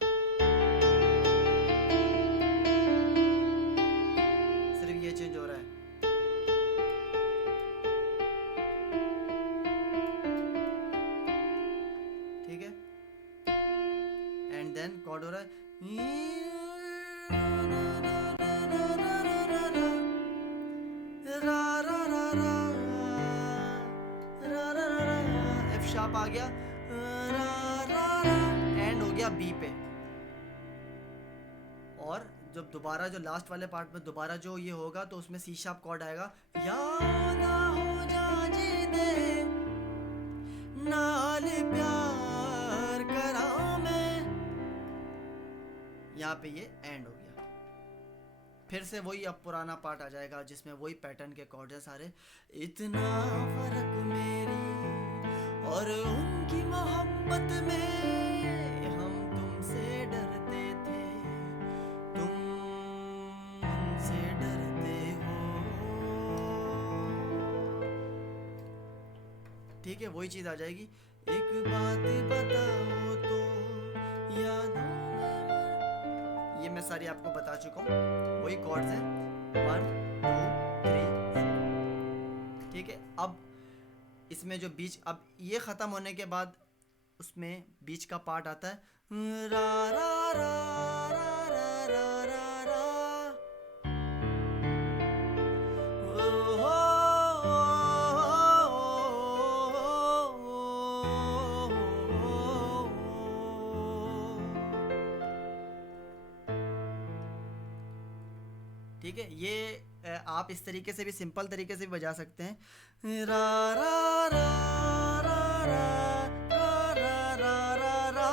सिर्फ ये चेंज हो रहा है। ठीक है, एंड देन कॉर्ड हो रहा है एफ शार्प आ गया, एंड हो गया बी पे। और जब दोबारा जो लास्ट वाले पार्ट में दोबारा जो ये होगा तो उसमें सी शार्प कॉर्ड आएगा। याद हो जा जी दे नाल प्यार करा मैं, यहाँ पे ये एंड हो गया। फिर से वही अब पुराना पार्ट आ जाएगा जिसमें वही पैटर्न के कॉर्ड है सारे। इतना फर्क मेरी और उनकी मोहब्बत में, हम तुमसे डरते थे, तुम उनसे डरते हो। ठीक है, वही चीज आ जाएगी। एक बात बताओ तो यादों में, ये मैं सारी आपको बता चुका हूँ, वही कॉर्ड्स हैं 1 2 3 4। ठीक है, अब इसमें जो बीच, अब ये ख़त्म होने के बाद उसमें बीच का पार्ट आता है रा रा रा रा रा रा रा रा, ओ हो ठीक है। ये आप इस तरीके से भी, सिंपल तरीके से भी बजा सकते हैं रा रा रा रा रा रा रा रा रा।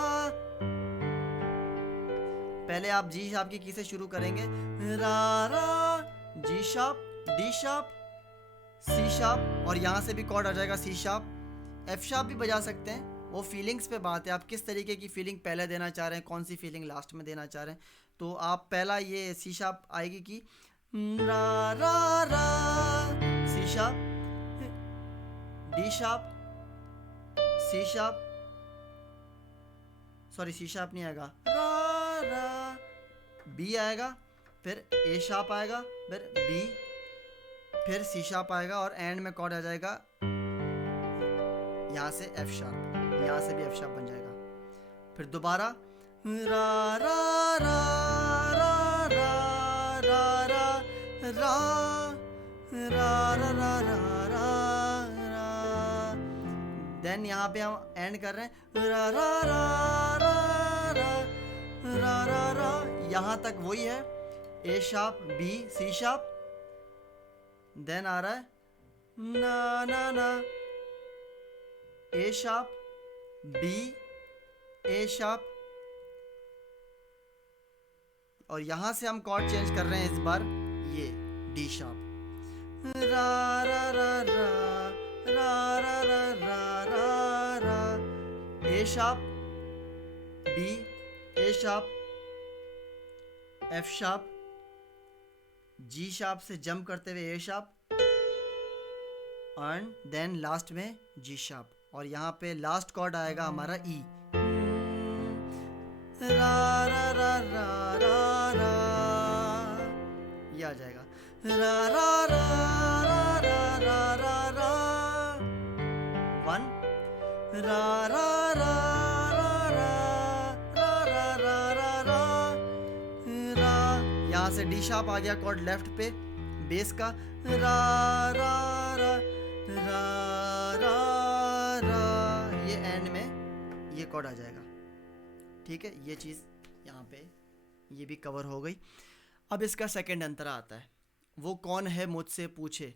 पहले आप जी शार्प की की से शुरू करेंगे, रा रा, G sharp, D sharp, C sharp, और यहाँ से भी कॉर्ड आ जाएगा सी शार्प। एफ शार्प भी बजा सकते हैं, वो फीलिंग्स पे बात है, आप किस तरीके की फीलिंग पहले देना चाह रहे हैं, कौन सी फीलिंग लास्ट में देना चाह रहे हैं। तो आप पहला ये सी शार्प आएगी कि रा रा रा, C sharp, D sharp, C sharp, sorry C sharp नहीं आएगा, रा रा, बी आएगा, फिर ए शार्प आएगा, फिर बी, फिर सी शार्प आएगा, और एंड में कॉर्ड आ जाएगा यहाँ से एफ शार्प, यहाँ से भी एफ शार्प बन जाएगा। फिर दोबारा रा रा रा रा रा रा रा रा रा रा रा रा। देन यहाँ पे हम एंड कर रहे हैं रा रा रा रा रा रा रा रा। यहाँ तक वही है, A sharp, B, C sharp, then आ रहा है ना ना ना, A sharp, B, A sharp, और यहां से हम कॉर्ड चेंज कर रहे हैं इस बार, ये डी शार्प, रा रा रा रा रा रा रा रा रा रा, A sharp, B, A sharp, F sharp, G sharp से जंप करते हुए A sharp, end then last में जी शार्प, और यहाँ पे लास्ट कॉर्ड आएगा हमारा ई, रा रा रा रा रा रा, ये आ जाएगा रा रा रा रा रा रा रा रा, 1 रा रा रा रा रा रा रा रा रा रा। यहाँ से डी शार्प आ गया कॉर्ड लेफ्ट पे बेस का, रा रा रा रा रा रा, ये एंड में ये कॉर्ड आ जाएगा। ठीक है, ये चीज़ यहाँ पे ये भी कवर हो गई। अब इसका सेकंड अंतरा आता है, वो कौन है मुझसे पूछे।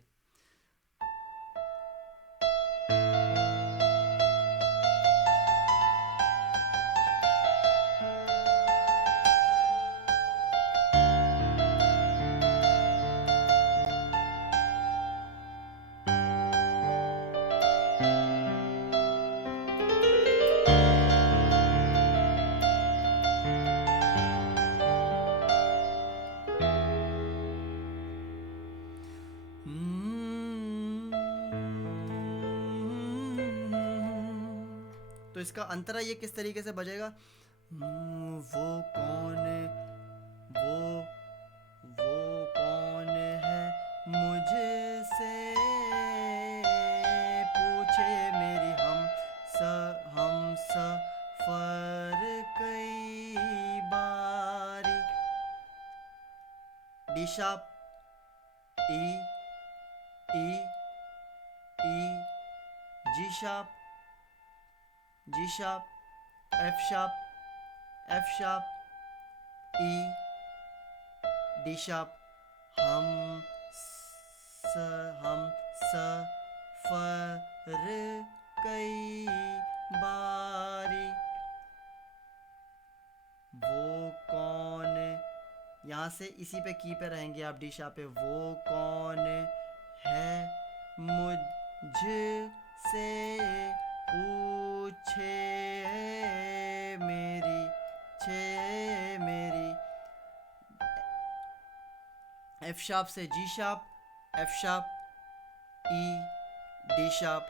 तो इसका अंतरा ये किस तरीके से बजेगा, वो कौन, वो कौन है मुझे से पूछे मेरी हम सफर कई बारी, D sharp, E, G sharp, G sharp, F sharp, E, D sharp, हम सफर कई बारी, वो कौन, यहाँ से इसी पे की पे रहेंगे आप, डी शार्प पे, वो कौन है मुझसे पूछे मेरी एफ शार्प से G sharp, F sharp, E, D sharp,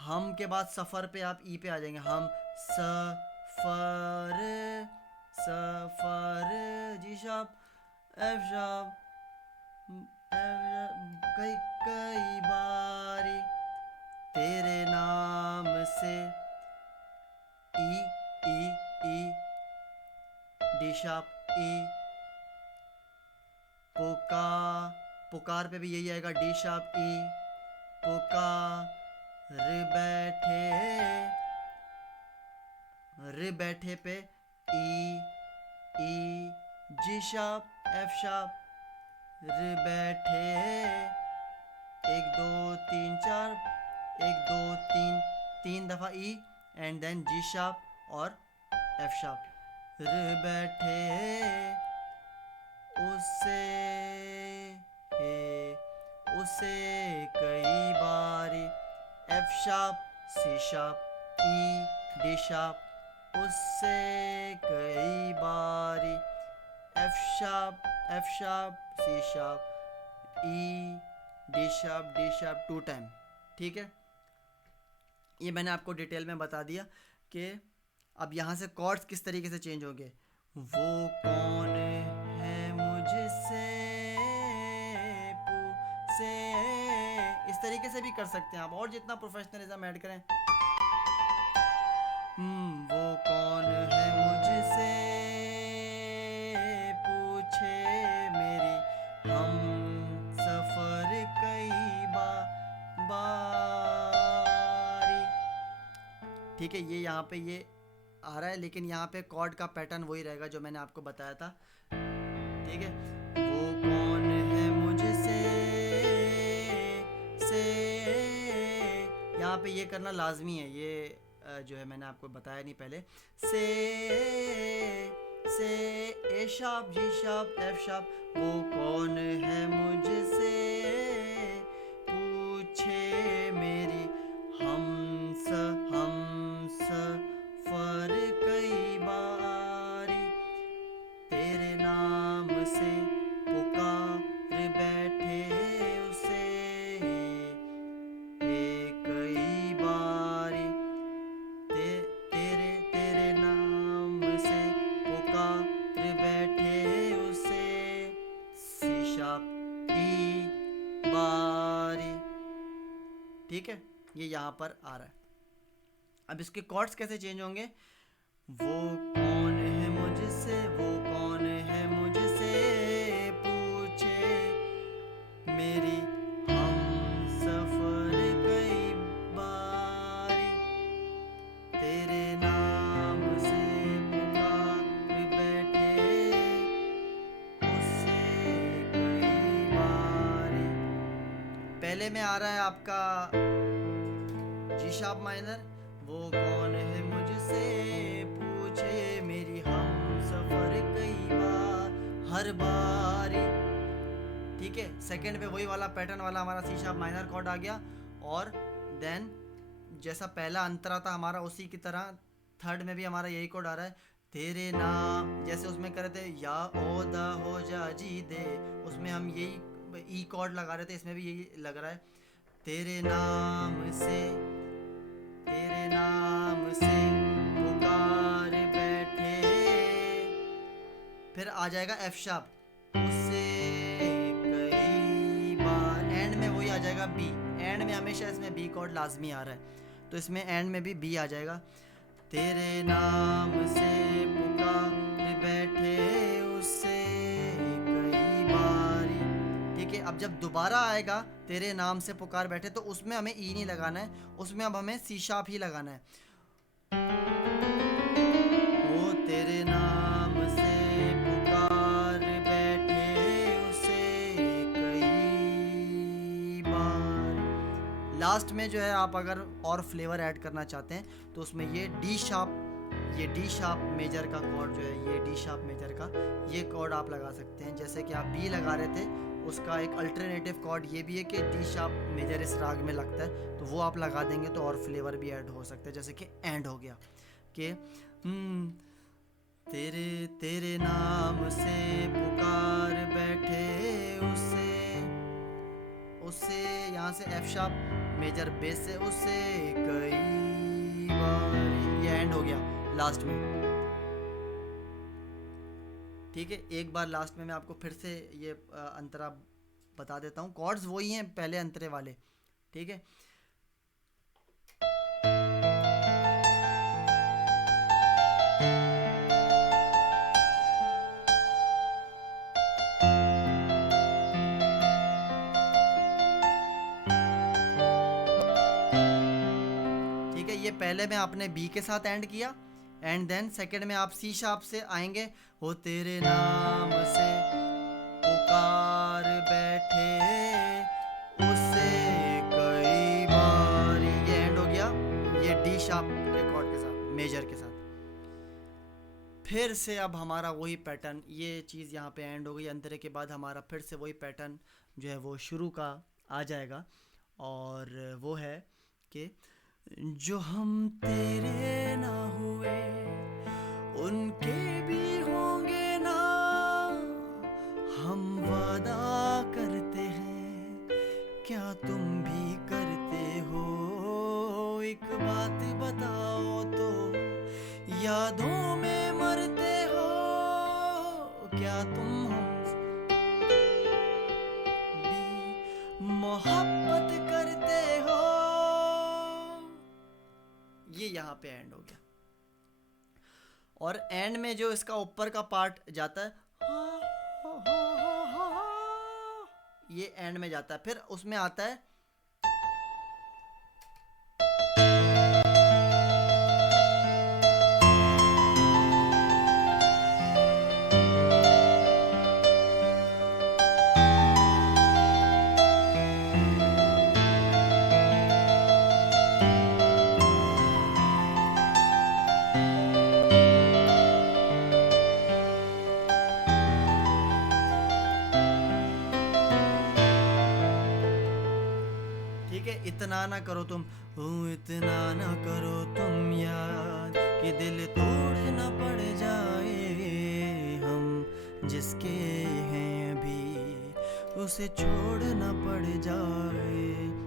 हम के बाद सफ़र पे आप ई पे आ जाएंगे, हम फर सफर जी शार्प एफ शार्प कई कई बारी तेरे नाम से ई ई ई डी शार्प ई पुकार पे भी यही आएगा डी शार्प ई पुकार बैठे पे ई जी शार्प एफ शार्प बैठे 1 2 3 4 1 2 3 3 दफ़ा E and then G sharp और एफ शार्प बैठे उसे कई बारी F sharp C sharp E D sharp उससे कई बारी F sharp C sharp E D sharp 2 time. ठीक है, ये मैंने आपको डिटेल में बता दिया कि अब यहाँ से कॉर्ड्स किस तरीके से चेंज होंगे। वो कौन है मुझसे पूछे, इस तरीके से भी कर सकते हैं आप, और जितना प्रोफेशनलिज्म ऐड करें। वो कौन है मुझसे पूछे मेरी हम सफर कई बारी। ठीक है, ये यहाँ पे ये आ रहा है, लेकिन यहाँ पे कॉर्ड का पैटर्न वही रहेगा जो मैंने आपको बताया था। ठीक है, वो कौन है मुझसे से, यहाँ पे ये करना लाजमी है, ये जो है मैंने आपको बताया नहीं पहले। से A sharp G sharp F sharp, वो कौन है मुझसे पूछे मेरी हम फर कई बारी तेरे नाम से पुकार बैठे उसे कई बारी तेरे नाम से पुकार बैठे उसे सी शार्प ई बारी। ठीक है, ये यहाँ पर आ रहा है। अब इसके कॉर्ड्स कैसे चेंज होंगे। वो कौन है मुझसे, वो कौन है मुझसे पूछे मेरी हम सफर कई बारी तेरे नाम से पुकार बैठे उससे कई बारी। पहले में आ रहा है आपका जी शार्प माइनर, वो कौन है मुझसे पूछे मेरी हम सफर कई बार हर बारी। ठीक है, सेकंड पे वही वाला पैटर्न वाला हमारा सी शार्प माइनर कॉर्ड आ गया, और देन जैसा पहला अंतरा था हमारा उसी की तरह थर्ड में भी हमारा यही कॉर्ड आ रहा है। तेरे नाम, जैसे उसमें कर रहे थे या ओ दा हो जा जी दे, उसमें हम यही ई कॉर्ड लगा रहे थे, इसमें भी यही लग रहा है। तेरे नाम से पुकार बैठे, फिर आ जाएगा एफ शार्प उससे कई बार, एंड में वही आ जाएगा बी, एंड में हमेशा इसमें बी कॉर्ड लाजमी आ रहा है, तो इसमें एंड में भी बी आ जाएगा। तेरे नाम से पुकार बैठे उससे कई बारी। ठीक है, अब जब दोबारा आएगा तेरे नाम से पुकार बैठे, तो उसमें हमें ई नहीं लगाना है, उसमें अब हमें सी शार्प ही लगाना है। ओ तेरे नाम से पुकार बैठे उसे कई बार। लास्ट में जो है आप अगर और फ्लेवर ऐड करना चाहते हैं तो उसमें ये डी शार्प मेजर का कॉर्ड जो है, ये डी शार्प मेजर का ये कॉर्ड आप लगा सकते हैं। जैसे कि आप बी लगा रहे थे, उसका एक अल्टरनेटिव कॉर्ड ये भी है कि डी शार्प मेजर इस राग में लगता है, तो वो आप लगा देंगे तो और फ्लेवर भी ऐड हो सकता है। जैसे कि एंड हो गया कि तेरे नाम से पुकार बैठे उससे यहाँ से एफ शार्प मेजर बेस से उससे कई बार, ये एंड हो गया। लास्ट में। ठीक है, एक बार लास्ट में मैं आपको फिर से ये अंतरा बता देता हूँ। कॉर्ड्स वही हैं पहले अंतरे वाले। ठीक है, ठीक है, ये पहले में आपने बी के साथ एंड किया एंड देन सेकंड में आप सी शार्प से आएंगे। हो तेरे नाम से पुकार बैठे उसे कई बार, ये एंड हो गया, ये डी शार्प के कॉर्ड के साथ, मेजर के साथ। फिर से अब हमारा वही पैटर्न, ये चीज़ यहाँ पे एंड हो गई अंतरे के बाद, हमारा फिर से वही पैटर्न जो है वो शुरू का आ जाएगा। और वो है कि जो हम तेरे ना हुए उनके भी होंगे ना, हम वादा करते हैं क्या तुम भी करते हो, एक बात बताओ तो यादों में मरते हो, क्या तुम भी मोहब्बत करते हो। ये यहाँ पे एंड हो गया। और एंड में जो इसका ऊपर का पार्ट जाता है, ये एंड में जाता है, फिर उसमें आता है इतना ना करो तुम, इतना ना करो तुम याद कि दिल तोड़ ना पड़ जाए, हम जिसके हैं अभी उसे छोड़ ना पड़ जाए।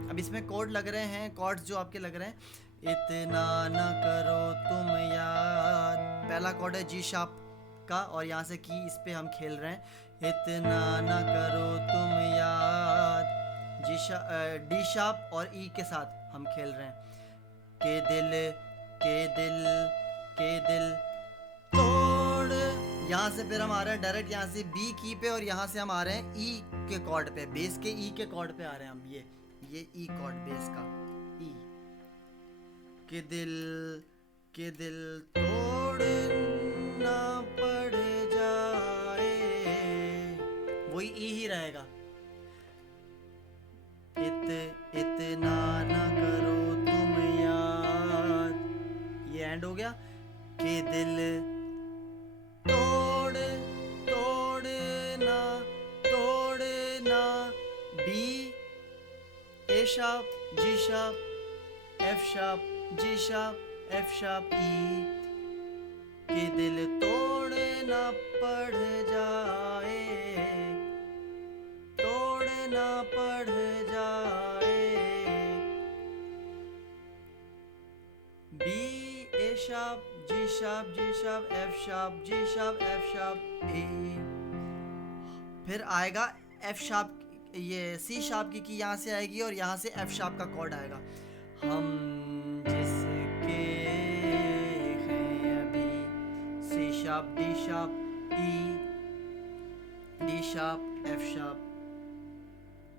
अब इसमें कोड लग रहे हैं, कॉर्ड्स जो आपके लग रहे हैं, इतना ना करो तुम याद, पहला कॉर्ड है जी शार्प का और यहाँ से की इस पे हम खेल रहे हैं। इतना ना करो तुम याद, डी शार्प और ई के साथ हम खेल रहे हैं। के दिल तोड़, यहाँ से फिर हम आ रहे हैं डायरेक्ट यहाँ से बी की पे और यहाँ से हम आ रहे हैं ई के कॉर्ड पे, बेस के ई के कॉर्ड पे आ रहे हैं हम। ये ई कॉर्ड बेस का ई। के दिल तोड़ ना पड़ जाए, वही ई ही रहेगा। इतना ना करो तुम याद, ये एंड हो गया। के दिल तोड़ना, B A sharp G sharp F sharp G sharp F sharp E. के दिल तोड़ना पड़ जाए, तोड़ना पड़ जाए, B A sharp G sharp G sharp F sharp G sharp F sharp A. फिर आएगा एफ शार्प, ये सी शार्प की यहाँ से आएगी और यहाँ से एफ शार्प का कॉर्ड आएगा। हम जिसके हैं अभी, सी sharp D sharp E, D sharp F sharp.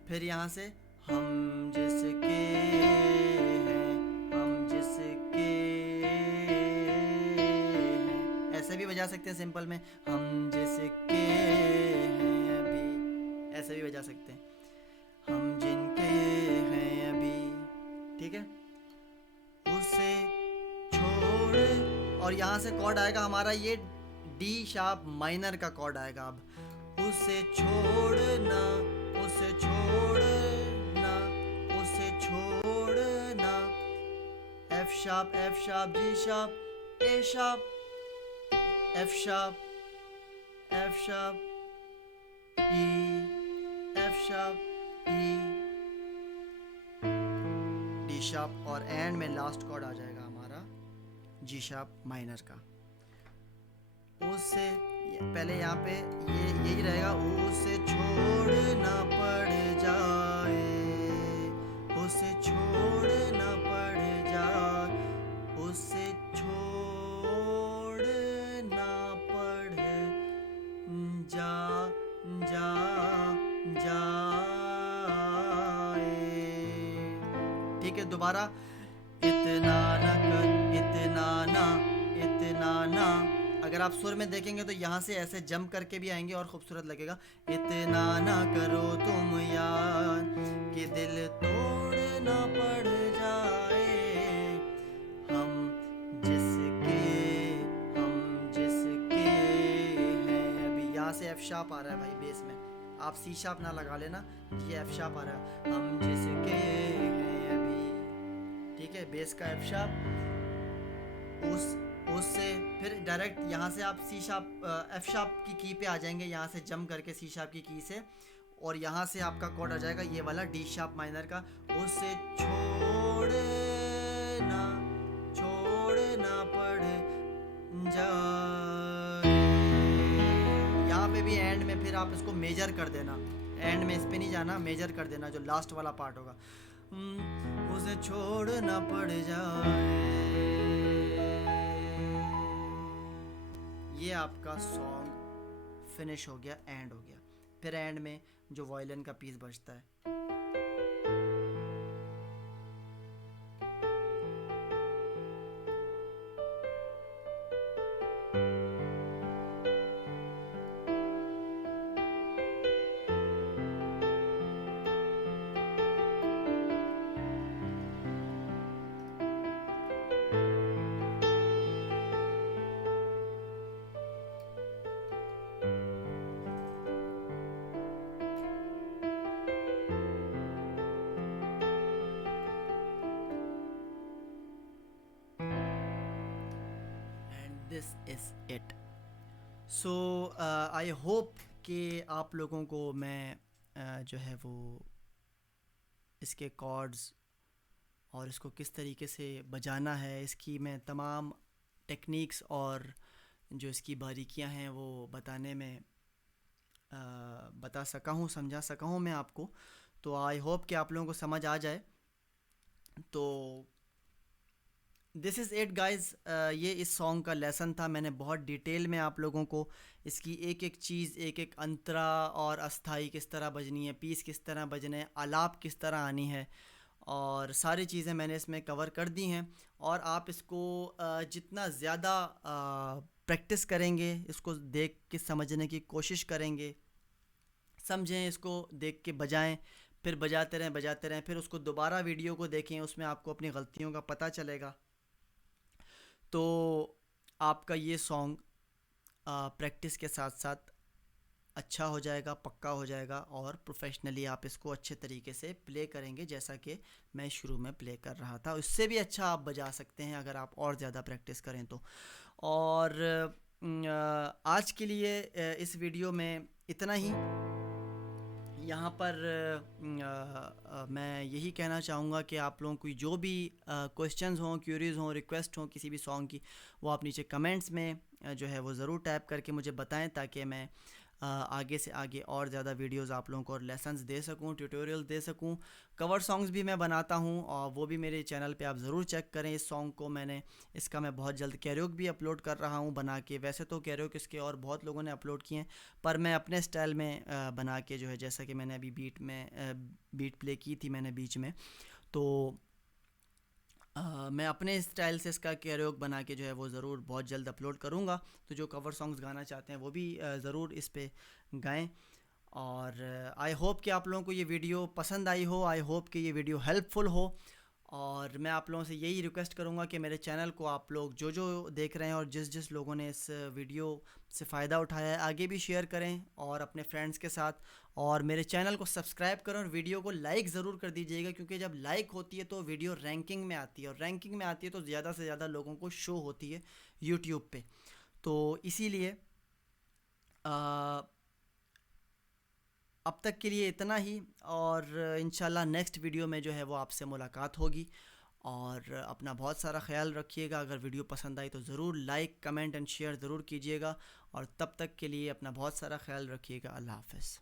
फिर यहाँ से हम जिसके हैं, हम जिसके हैं, ऐसे भी बजा सकते हैं सिंपल में, हम जिसके हैं अभी, ऐसे भी बजा सकते हैं, हम जिनके हैं अभी। ठीक है, उसे छोड़, और यहाँ से कॉर्ड आएगा हमारा ये डी शार्प माइनर का कॉर्ड आएगा। अब उसे छोड़ना, उसे छोड़ना, उसे छोड़ना, F sharp G sharp A sharp F sharp E, F sharp E, D sharp और एंड में लास्ट कॉर्ड आ जाएगा हमारा जी शार्प माइनर का। उससे पहले यहाँ पे ये यही रहेगा, उसे छोड़ना पड़ जाए, उसे छोड़ना पड़ जाए, उसे छोड़ना पड़ जा जा जाए। ठीक है, दोबारा। इतना ना कर, इतना ना। अगर आप सुर में देखेंगे तो यहाँ से ऐसे जंप करके भी आएंगे और खूबसूरत लगेगा। इतना ना करो तुम यार कि दिल तोड़ना पड़ जाए, हम जिसके हम जिसके हैं। अभी यहाँ से एफ शार्प आ रहा है भाई बेस में, आप सी शार्प ना लगा लेना, ये एफ शार्प आ रहा है, हम जिसके हैं अभी। ठीक है, बेस का एफ शार्प, उससे फिर डायरेक्ट यहाँ से आप सी शार्प एफ शार्प की की पे आ जाएंगे, यहाँ से जंप करके सी शार्प की की से, और यहाँ से आपका कॉर्ड आ जाएगा ये वाला डी शार्प माइनर का। उसे छोड़ना पड़ जाए। यहाँ पे भी एंड में फिर आप इसको मेजर कर देना, एंड में इस पे नहीं जाना, मेजर कर देना जो लास्ट वाला पार्ट होगा। उसे छोड़ना पड़ जाए। ये आपका सॉन्ग फिनिश हो गया, एंड हो गया। फिर एंड में जो वायलिन का पीस बजता है, this is it. So I hope कि आप लोगों को मैं जो है वो इसके कॉर्ड्स और इसको किस तरीके से बजाना है, इसकी मैं तमाम टेक्निक्स और जो इसकी बारीकियां हैं वो बताने में बता सका हूँ, समझा सका हूँ मैं आपको। तो आई होप कि आप लोगों को समझ आ जाए। तो दिस इज़ इट गाइज़, ये इस सॉन्ग का लेसन था। मैंने बहुत डिटेल में आप लोगों को इसकी एक एक चीज़, एक एक अंतरा और अस्थाई किस तरह बजनी है, पीस किस तरह बजने हैं, आलाप किस तरह आनी है, और सारी चीज़ें मैंने इसमें कवर कर दी हैं। और आप इसको जितना ज़्यादा प्रैक्टिस करेंगे, इसको देख के समझने की कोशिश करेंगे, समझें, इसको देख के बजाएं, फिर बजाते रहें, फिर उसको दोबारा वीडियो को देखें, उसमें आपको अपनी गलतियों का पता चलेगा। तो आपका ये सॉन्ग प्रैक्टिस के साथ साथ अच्छा हो जाएगा, पक्का हो जाएगा, और प्रोफेशनली आप इसको अच्छे तरीके से प्ले करेंगे, जैसा कि मैं शुरू में प्ले कर रहा था। उससे भी अच्छा आप बजा सकते हैं अगर आप और ज़्यादा प्रैक्टिस करें तो। और आज के लिए इस वीडियो में इतना ही। यहाँ पर मैं यही कहना चाहूँगा कि आप लोगों को जो भी क्वेश्चंस हों, क्यूरीज हों, रिक्वेस्ट हों किसी भी सॉन्ग की, वो आप नीचे कमेंट्स में जो है वो ज़रूर टाइप करके मुझे बताएं, ताकि मैं आगे से आगे और ज़्यादा वीडियोस आप लोगों को और लेसन्स दे सकूं, ट्यूटोरियल दे सकूं। कवर सॉन्ग्स भी मैं बनाता हूं और वो भी मेरे चैनल पे आप ज़रूर चेक करें। इस सॉन्ग को इसका मैं बहुत जल्द कैरियोक भी अपलोड कर रहा हूं बना के। वैसे तो कैरियोक इसके और बहुत लोगों ने अपलोड किए हैं, पर मैं अपने स्टाइल में बना के जो है, जैसा कि मैंने अभी बीट प्ले की थी मैंने बीच में, तो मैं अपने स्टाइल से इसका कैरियोक बना के जो है वो ज़रूर बहुत जल्द अपलोड करूँगा। तो जो कवर सॉन्ग्स गाना चाहते हैं वो भी ज़रूर इस पे गाएं। और आई होप कि आप लोगों को ये वीडियो पसंद आई हो, आई होप कि ये वीडियो हेल्पफुल हो। और मैं आप लोगों से यही रिक्वेस्ट करूँगा कि मेरे चैनल को आप लोग जो जो देख रहे हैं और जिस जिस लोगों ने इस वीडियो से फ़ायदा उठाया है, आगे भी शेयर करें और अपने फ्रेंड्स के साथ, और मेरे चैनल को सब्सक्राइब करें और वीडियो को लाइक ज़रूर कर दीजिएगा, क्योंकि जब लाइक होती है तो वीडियो रैंकिंग में आती है, और रैंकिंग में आती है तो ज़्यादा से ज़्यादा लोगों को शो होती है यूट्यूब पे। तो इसीलिए अब तक के लिए इतना ही, और इंशाल्लाह नेक्स्ट वीडियो में जो है वो आपसे मुलाकात होगी। और अपना बहुत सारा ख्याल रखिएगा। अगर वीडियो पसंद आई तो ज़रूर लाइक, कमेंट एंड शेयर ज़रूर कीजिएगा, और तब तक के लिए अपना बहुत सारा ख्याल रखिएगा। अल्लाह हाफ़िज़।